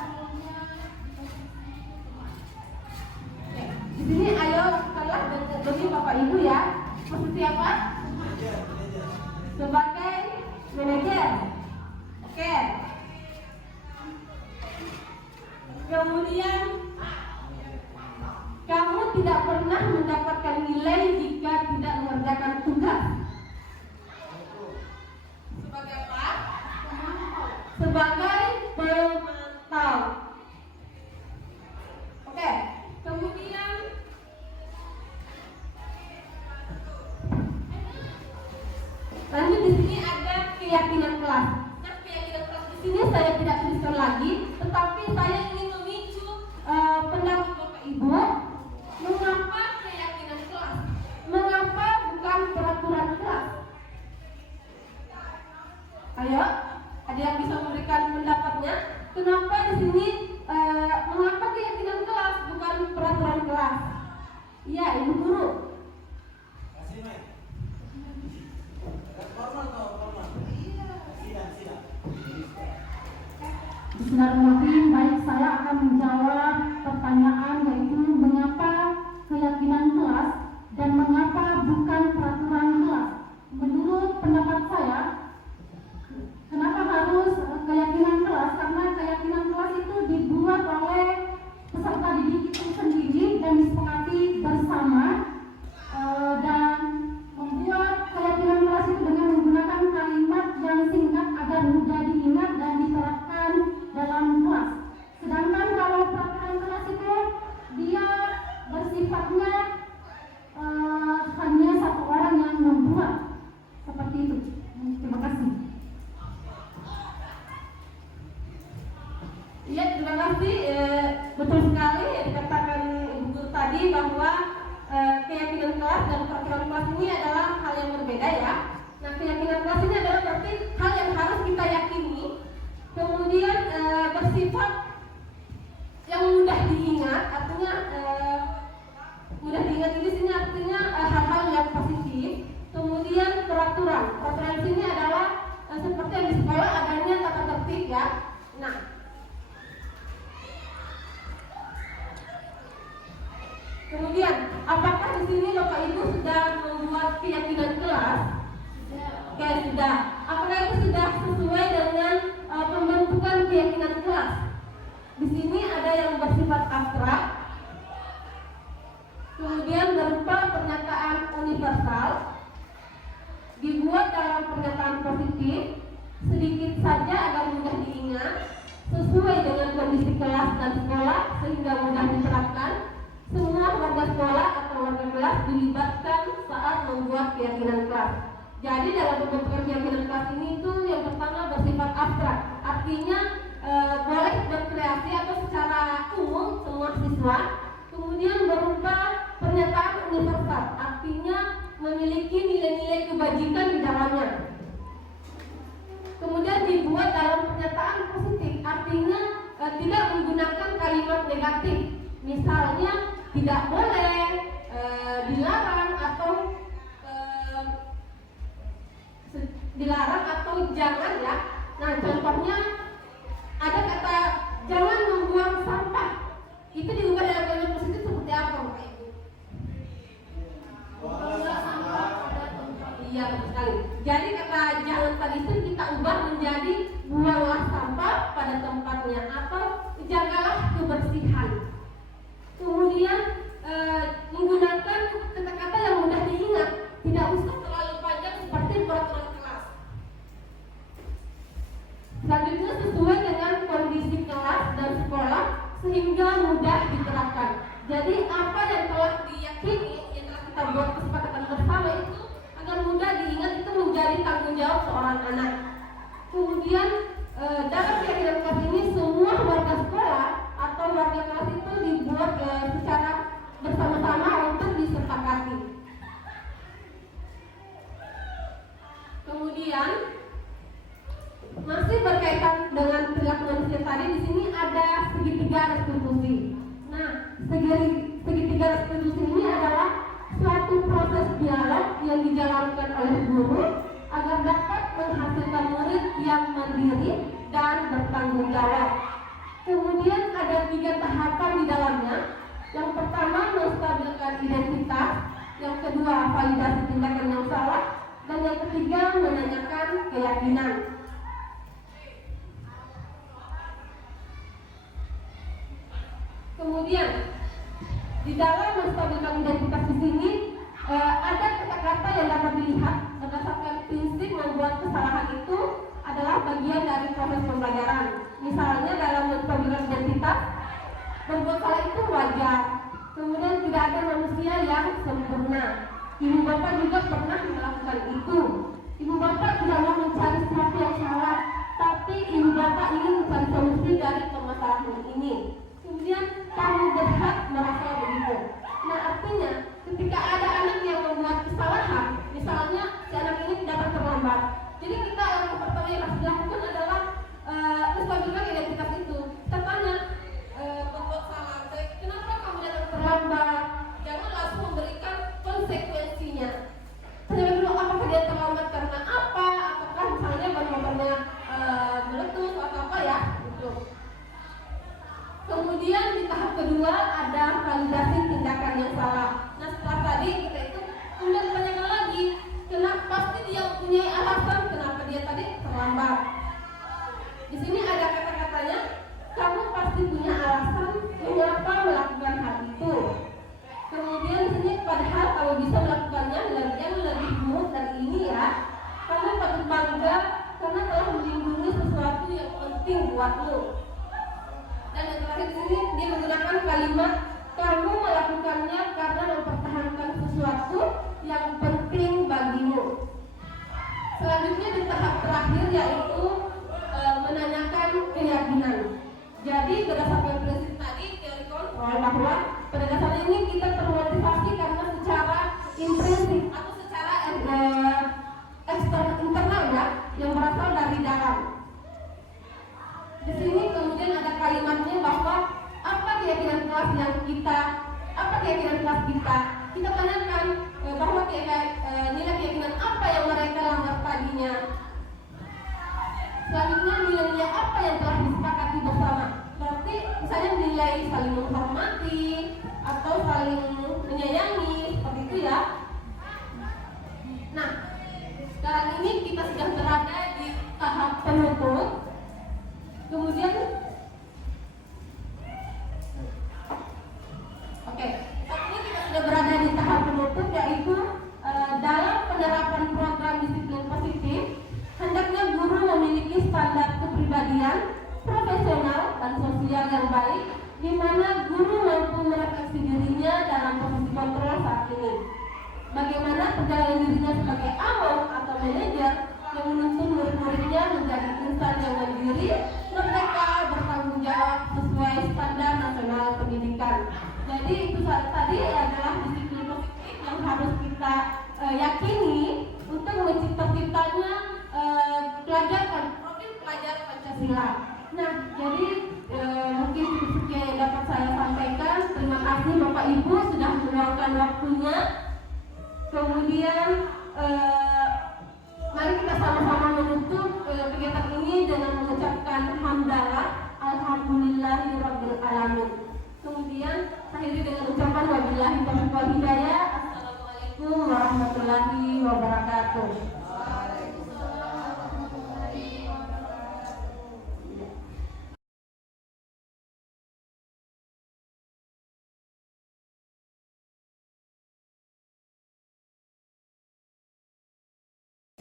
Di sini ayo lakukanlah demi Bapak Ibu ya. Posisi apa? Sebagai manajer. Oke. Kemudian kamu tidak pernah mendapatkan nilai jika tidak mengerjakan tugas. Sebagai apa? Sebagai pemantau. Oke. Kemudian lanjut di sini saya tidak tuliskan lagi, tetapi saya ingin memicu pendapat Bapak Ibu. Mengapa keyakinan kelas? Mengapa bukan peraturan kelas? Ayo, ada yang bisa memberikan pendapatnya? Kenapa di sini mengapa keyakinan kelas bukan peraturan kelas? Iya, Ibu Guru. Bismillahirrahmanirrahim. Baik, saya akan menjawab pertanyaan, yaitu mengapa keyakinan kelas dan mengapa bukan peraturan kelas. Menurut pendapat saya, kenapa harus keyakinan kelas? Karena keyakinan kelas itu dibuat oleh peserta didik itu sendiri dan disepakati bersama, dan membuat keyakinan kelas itu dengan menggunakan kalimat yang singkat agar mudah diingat dan diterapkan dalam kelas. Sedangkan kalau peraturan kelas itu dia bersifatnya hanya satu orang yang membuat, seperti itu. Terima kasih. Iya, terima kasih. Betul sekali yang dikatakan Ibu Guru tadi bahwa keyakinan kelas dan peraturan kelas ini adalah hal yang berbeda ya. Nah, keyakinan kelas ini adalah berarti hal yang harus kita yakini, kemudian bersifat yang mudah diingat, artinya mudah diingat ini sini artinya hal-hal yang positif. Kemudian peraturan di sini adalah seperti yang di sekolah adanya tata tertib ya. Nah, kemudian apakah di sini Bapak Ibu sudah membuat keyakinan kelas? Oke, sudah. Apakah itu sudah sesuai dengan pembentukan keyakinan kelas? Di sini ada yang bersifat abstrak, kemudian berupa pernyataan universal, dibuat dalam pernyataan positif, sedikit saja agar mudah diingat, sesuai dengan kondisi kelas dan sekolah sehingga mudah diterapkan. Semua warga sekolah atau warga kelas dilibatkan saat membuat keyakinan kelas. Jadi dalam pembentukan keyakinan kelas ini itu yang pertama bersifat abstrak, artinya boleh berkreasi atau secara umum semua siswa. Kemudian berupa pernyataan universal, artinya memiliki nilai-nilai kebajikan di dalamnya. Kemudian dibuat dalam pernyataan positif, artinya tidak menggunakan kalimat negatif. Misalnya tidak boleh, dilarang atau jangan ya. Nah, contohnya ada kata jangan membuang sampah. Itu diubah dalam kalimat positif seperti apa, Bapak Ibu? Buang sampah pada tempat. Iya, betul sekali. Jadi kata jangan tadi itu kita ubah menjadi buanglah sampah pada tempatnya atau jagalah kebersihan. Kemudian menggunakan kata-kata yang mudah diingat, tidak usah terlalu panjang seperti peraturan kelas. Selanjutnya sesuai dengan kondisi kelas dan sekolah sehingga mudah diterapkan. Jadi apa yang telah diyakini, yang telah kita buat kesepakatan bersama itu agar mudah diingat, itu menjadi tanggung jawab seorang anak. Kemudian dalam keyakinan kelas ini semua warga sekolah atau warga kelas itu dibuat secara bersama-sama untuk disepakati. Kemudian masih berkaitan dengan perilaku manusia tadi, di sini ada segitiga restitusi. Nah, segitiga restitusi ini adalah suatu proses dialog yang dijalankan oleh guru agar dapat menghasilkan murid yang mandiri dan bertanggung jawab. Kemudian ada 3 tahapan di dalamnya. Yang pertama menstabilkan identitas, yang kedua validasi tindakan yang salah, dan yang ketiga menanyakan keyakinan. Kemudian di dalam menstabilkan identitas di sini ada kata-kata yang dapat dilihat berdasarkan prinsip membuat kesalahan itu adalah bagian dari proses pembelajaran. Misalnya dalam menstabilkan identitas, berbuat salah itu wajar. Kemudian tidak ada manusia yang sempurna. Ibu bapak juga pernah melakukan itu. Ibu bapak tidak mau mencari sesuatu yang salah, tapi ibu merasa ingin mencari solusi dari permasalahan ini. Kemudian kamu berhak merasa begitu. Nah, artinya ketika ada anak yang membuat kesalahan, misalnya si anak ini datang terlambat, jadi kita yang pertama yang harus dilakukan adalah menstabilkan identitas itu. Kita tanya, berbuat salah, kenapa kamu datang terlambat? Jangan langsung memberikan konsekuensinya. Tanya dulu, apakah dia terlambat karena apa? Apakah misalnya ban-bannya meletus atau apa ya? Gitu. Kemudian di tahap kedua ada validasi tindakan yang salah. Nah, setelah tadi kita itu kemudian tanyakan lagi, kenapa pasti dia mempunyai alasan kenapa dia tadi terlambat. Di sini ada kata-katanya, kamu pasti punya alasan mengapa melakukan hal itu. Kemudian di sini padahal kamu bisa melakukannya yang lebih buruk dari ini ya. Kamu patut bangga karena telah melindungi sesuatu yang penting buatmu. Dan yang terakhir di sini dia menggunakan kalimat kamu melakukannya karena mempertahankan sesuatu yang penting bagimu. Selanjutnya di tahap terakhir yaitu menanyakan keyakinan. Jadi berdasarkan prinsip tadi teori kontrol bahwa pada dasarnya ini kita termotivasi karena secara intrinsik atau secara eksternal internal ya, yang berasal dari dalam. Di sini kemudian ada kalimatnya bahwa apa keyakinan kelas kita. Kita tanyakan bahwa nilai keyakinan apa yang mereka langgar tadinya. Selanjutnya nilai-nilai apa yang telah disepakati bersama. Berarti misalnya nilai saling menghormati atau saling menyayangi, seperti itu ya. Nah, sekarang ini kita sudah berada di tahap penutup. Kemudian saat ini kita sudah berada di tahap penutup, yaitu dalam penerapan program disiplin positif hendaknya guru memiliki standar kepribadian profesional dan sosial yang baik, di mana guru mampu merefleksi dirinya dalam posisi kontrol saat ini. Bagaimana perjalanan dirinya sebagai AMO atau manajer yang menuntun murid-muridnya menjadi insan yang mandiri, merdeka, bertanggung jawab sesuai standar nasional pendidikan. Jadi itu tadi adalah disiplin positif yang harus kita yakini untuk mencipta-ciptanya pelajaran profil pelajar Pancasila. Nah, jadi mungkin sekian yang dapat saya sampaikan. Terima kasih Bapak Ibu sudah meluangkan waktunya. Kemudian mari kita sama-sama menutup kegiatan ini dengan mengucapkan hamdalah alhamdulillahirabbil alamin. Kemudian akhiri dengan ucapan wabillahi taufiq wal hidayah. Assalamualaikum warahmatullahi wabarakatuh.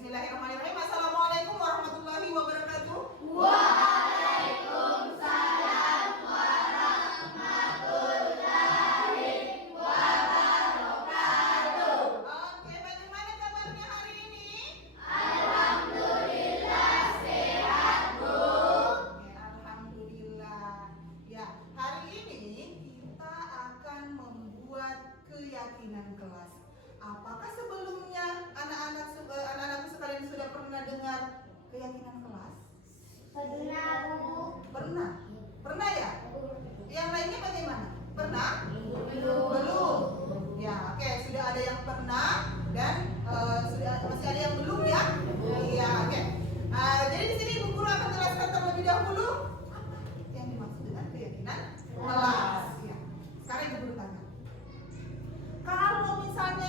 Bismillahirrahmanirrahim. Assalamualaikum warahmatullahi wabarakatuh. Waalaikumsalam warahmatullahi wabarakatuh. Oke, bagaimana kabarnya hari ini? Alhamdulillah sehat, Bu. Oke, alhamdulillah. Ya, hari ini kita akan membuat keyakinan kelas. Apakah sebelumnya anak-anakku sekalian sudah pernah dengar keyakinan kelas? Pernah, Bu. Pernah? Pernah ya? Yang lainnya bagaimana? Pernah? Belum. Ya, oke, sudah ada yang pernah dan masih ada yang belum ya? Iya, oke. Jadi di sini Ibu Guru akan jelaskan terlebih dahulu apa yang dimaksud dengan keyakinan kelas. Ya. Sekarang Ibu Guru tanya. Kalau misalnya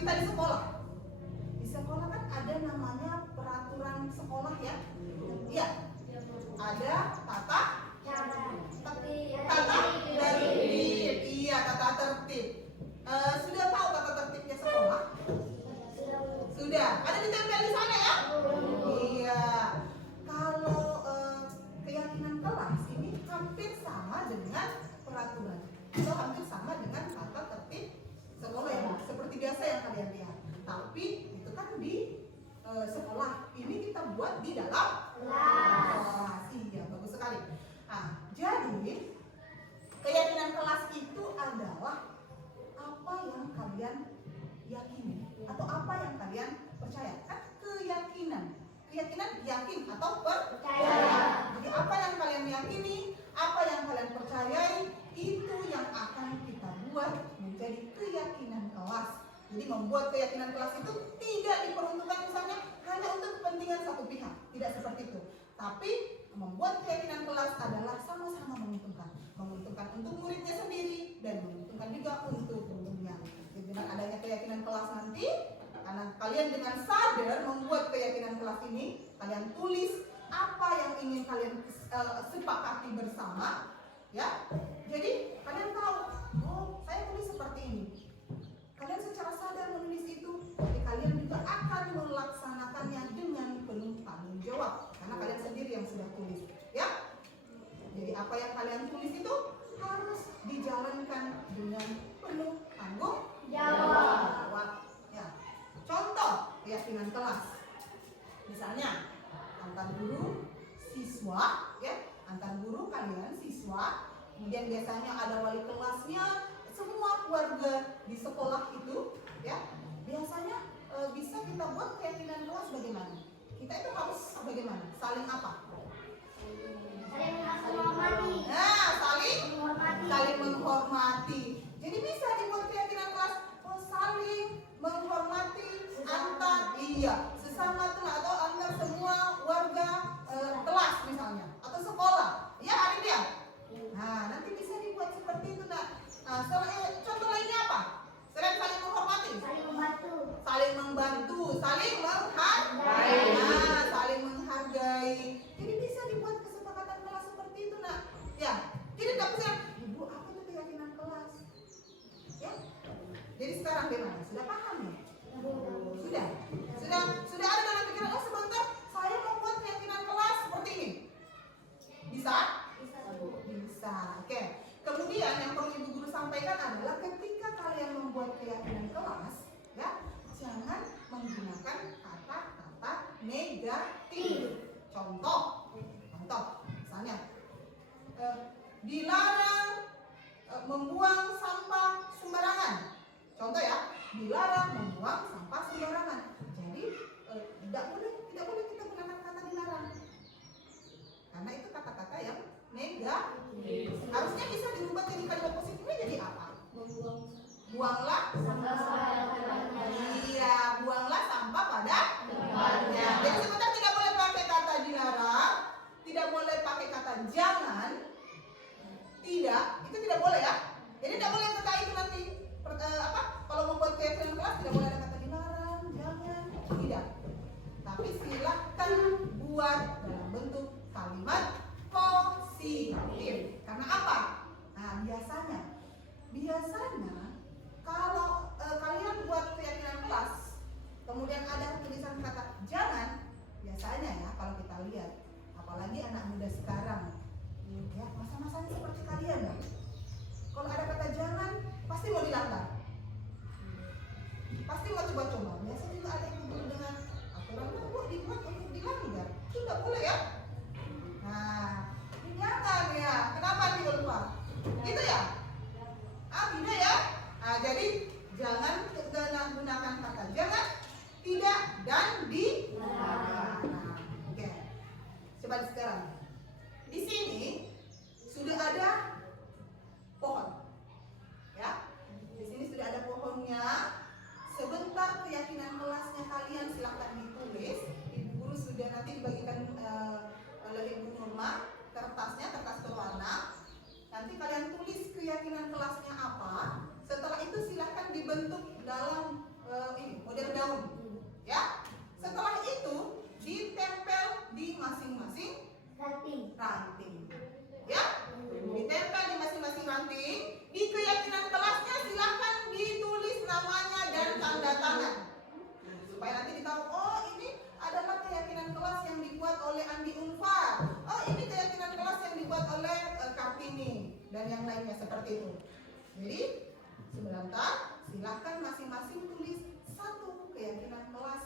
kita di sekolah kan ada namanya peraturan sekolah ya? Iya. Ada tata tertib. Iya, tata tertib. Sudah tahu tata tertibnya sekolah? Sudah. Ada ditempel di sana ya? Iya. Kalau keyakinan kelas ini hampir sama dengan peraturan. Atau hampir sama dengan tata tertib sekolah ya, seperti biasa yang kalian lihat. Tapi itu kan di sekolah. Ini kita buat di dalam kelas. Iya. yakin atau percaya. Jadi apa yang kalian yakini, apa yang kalian percayai, itu yang akan kita buat menjadi keyakinan kelas. Jadi membuat keyakinan kelas itu tidak diperuntukkan misalnya hanya untuk kepentingan satu pihak, tidak seperti itu. Tapi membuat keyakinan kelas adalah sama-sama menguntungkan. Menguntungkan untuk muridnya sendiri dan menguntungkan juga untuk umumnya. Jadi dengan adanya keyakinan kelas nanti, karena kalian dengan sadar membuat keyakinan kelas ini, kalian tulis apa yang ingin kalian sepakati bersama, ya. Jadi kalian tahu, oh saya tulis seperti ini. Kalian secara sadar menulis itu, jadi kalian juga akan melaksanakannya dengan penuh tanggung jawab, karena kalian sendiri yang sudah tulis, ya. Jadi apa yang kalian tulis itu harus dijalankan dengan penuh tanggung jawab. Ya. Contoh keyakinan kelas, misalnya antar guru siswa, ya, antar guru kalian siswa, kemudian biasanya ada wali kelasnya, semua keluarga di sekolah itu, ya, biasanya bisa kita buat keyakinan kelas bagaimana? Kita itu harus bagaimana? Saling apa? Saling menghormati. Nah, saling menghormati. Jadi bisa dibuat keyakinan kelas, oh saling menghormati antar sesama teman atau antar semua warga kelas misalnya atau sekolah. Ya, Arif ya? Nah, nanti bisa dibuat seperti itu, Nak. Nah, contoh lainnya apa? Selain saling menghormati, saling membantu, saling menghargai. Nah, saling menghargai. Jadi bisa dibuat kesepakatan kelas seperti itu, Nak. Ya. Jadi nggak bisa, Ibu, apa itu keyakinan kelas? Ya. Jadi sekarang gimana? Sudah paham ya? Sudah ada dalam pikiran, oh sebentar, saya mau buat keyakinan kelas seperti ini. Bisa? Bisa. Oke. Kemudian yang perlu ibu guru sampaikan adalah ketika kalian membuat keyakinan kelas, ya, jangan menggunakan kata-kata negatif. Contoh, misalnya dilarang membuang sampah sembarangan. Contoh ya, dilarang membuang sampah sembarangan. Jadi tidak boleh kita gunakan kata dilarang, karena itu kata-kata yang negatif. Harusnya bisa dirubah jadi kalimat positifnya jadi apa? Buanglah sampah. Iya, buanglah sampah pada tempatnya. Jadi sebentar tidak boleh pakai kata dilarang, tidak boleh pakai kata jangan. Tidak, itu tidak boleh ya. Jadi tidak boleh terkait itu nanti kalau membuat keyakinan kelas tidak boleh ada kata dilarang, jangan, tidak. Tapi silahkan buat dalam bentuk kalimat positif. Karena apa? Nah, biasanya kalau kalian buat keyakinan kelas, kemudian ada tulisan kata jangan, biasanya ya kalau kita lihat, apalagi anak muda sekarang, ya masa-masanya seperti kalian ya. Kalau ada kata jangan, pasti mau dilanggar, pasti mau coba-coba. Biasanya juga ada yang guru dengan aturan itu dibuat untuk dilanggar, itu nggak boleh ya. Nah, jangan ya. Kenapa nih lupa? Gitu ya? Beda ya? Nah, jadi jangan gunakan kata jangan, tidak, dan dilarang. Nah, oke. Coba sekarang. Di sini sudah ada pohon. Ya. Di sini sudah ada pohonnya. Sebentar keyakinan kelasnya kalian silakan ditulis. Ibu guru sudah nanti dibagikan oleh Ibu Nurma kertas berwarna. Nanti kalian tulis keyakinan kelasnya apa. Setelah itu silahkan dibentuk dalam model daun, ya. Setelah itu ditempel di masing-masing ranting, ya. Ditempel di masing-masing ranting. Di keyakinan kelasnya silahkan ditulis namanya dan tanda tangan, supaya nanti ditahu, oh ini adalah keyakinan kelas yang dibuat oleh Andi Unfar. Oh ini keyakinan kelas yang dibuat oleh Kartini dan yang lainnya seperti itu. Jadi sebentar silahkan masing-masing tulis satu keyakinan kelas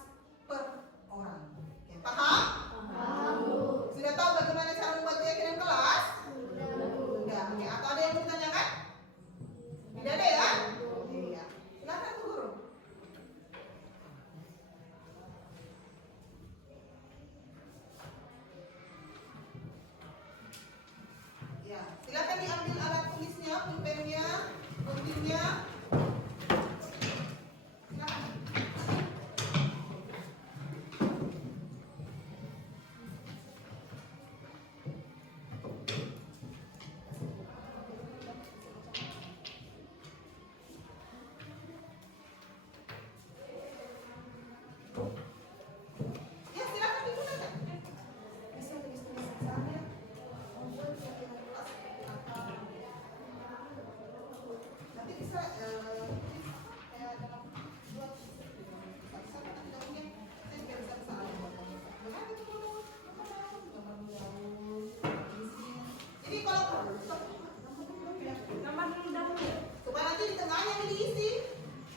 per orang. Oke, paham? Paham. Sudah tahu bagaimana cara membuat keyakinan kelas? Sudah. Oke, atau ada yang mau ditanyakan? Tidak ada ya? Iya. Silahkan Bu Guru. Silakan diambil alat tulisnya, pulpennya, guntingnya. Silakan. Ya, silakan digunakan. Bisa tulis tulisannya. Nanti bisa kayak dalam dua bisa nanti daunnya saya biar bisa salah benar itu dulu jadi kalau Gambar dulu daunnya. supaya nanti di tengahnya ini diisi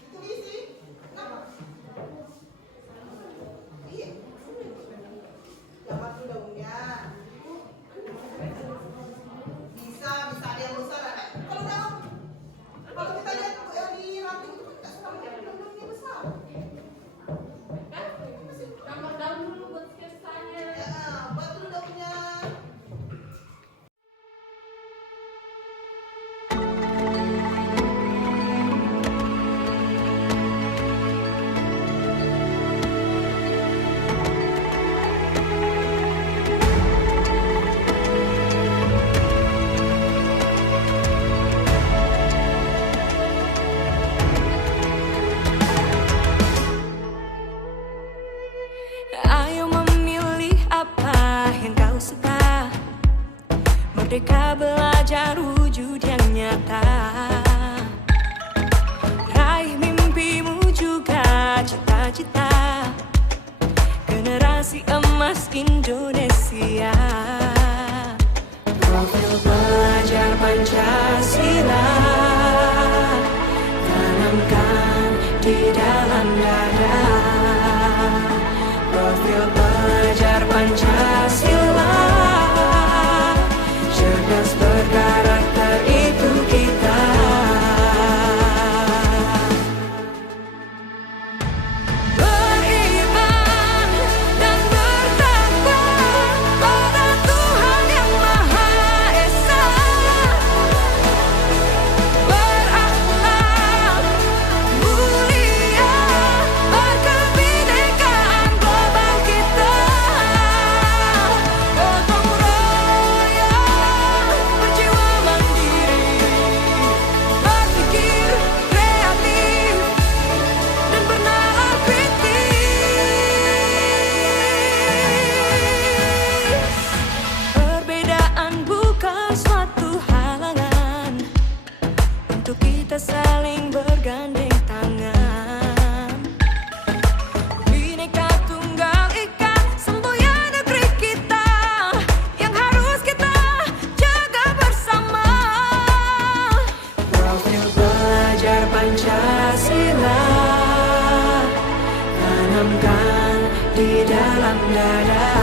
ditulisi kenapa iya gambar dulu daunnya bisa ada yang besar kalau daun kalau kita lihat di ranting itu kan nggak selalu daunnya besar Kan? Gambar daun dulu buat sketsanya. ya buat dulu daunnya. Ayo memilih apa yang kau suka. Merdeka belajar wujud yang nyata. Raih mimpimu juga cita-cita. Generasi emas Indonesia. Profil pelajar Pancasila tanamkan di dalam dada. Profil pelajar Pancasila cerdas berkarakter itu kita. Beriman dan bertakwa pada Tuhan yang Maha Esa. Berakhlak mulia, berkebinekaan global kita. Gotong royong, berjiwa mandiri, berpikir kreatif dan bernalar kritis. Perbedaan bukan suatu halangan untuk kita saling bergandeng tangan. Bhinneka Tunggal Ika, semboyan negeri kita yang harus kita jaga bersama. Profil pelajar Pancasila tanamkan di dalam dada.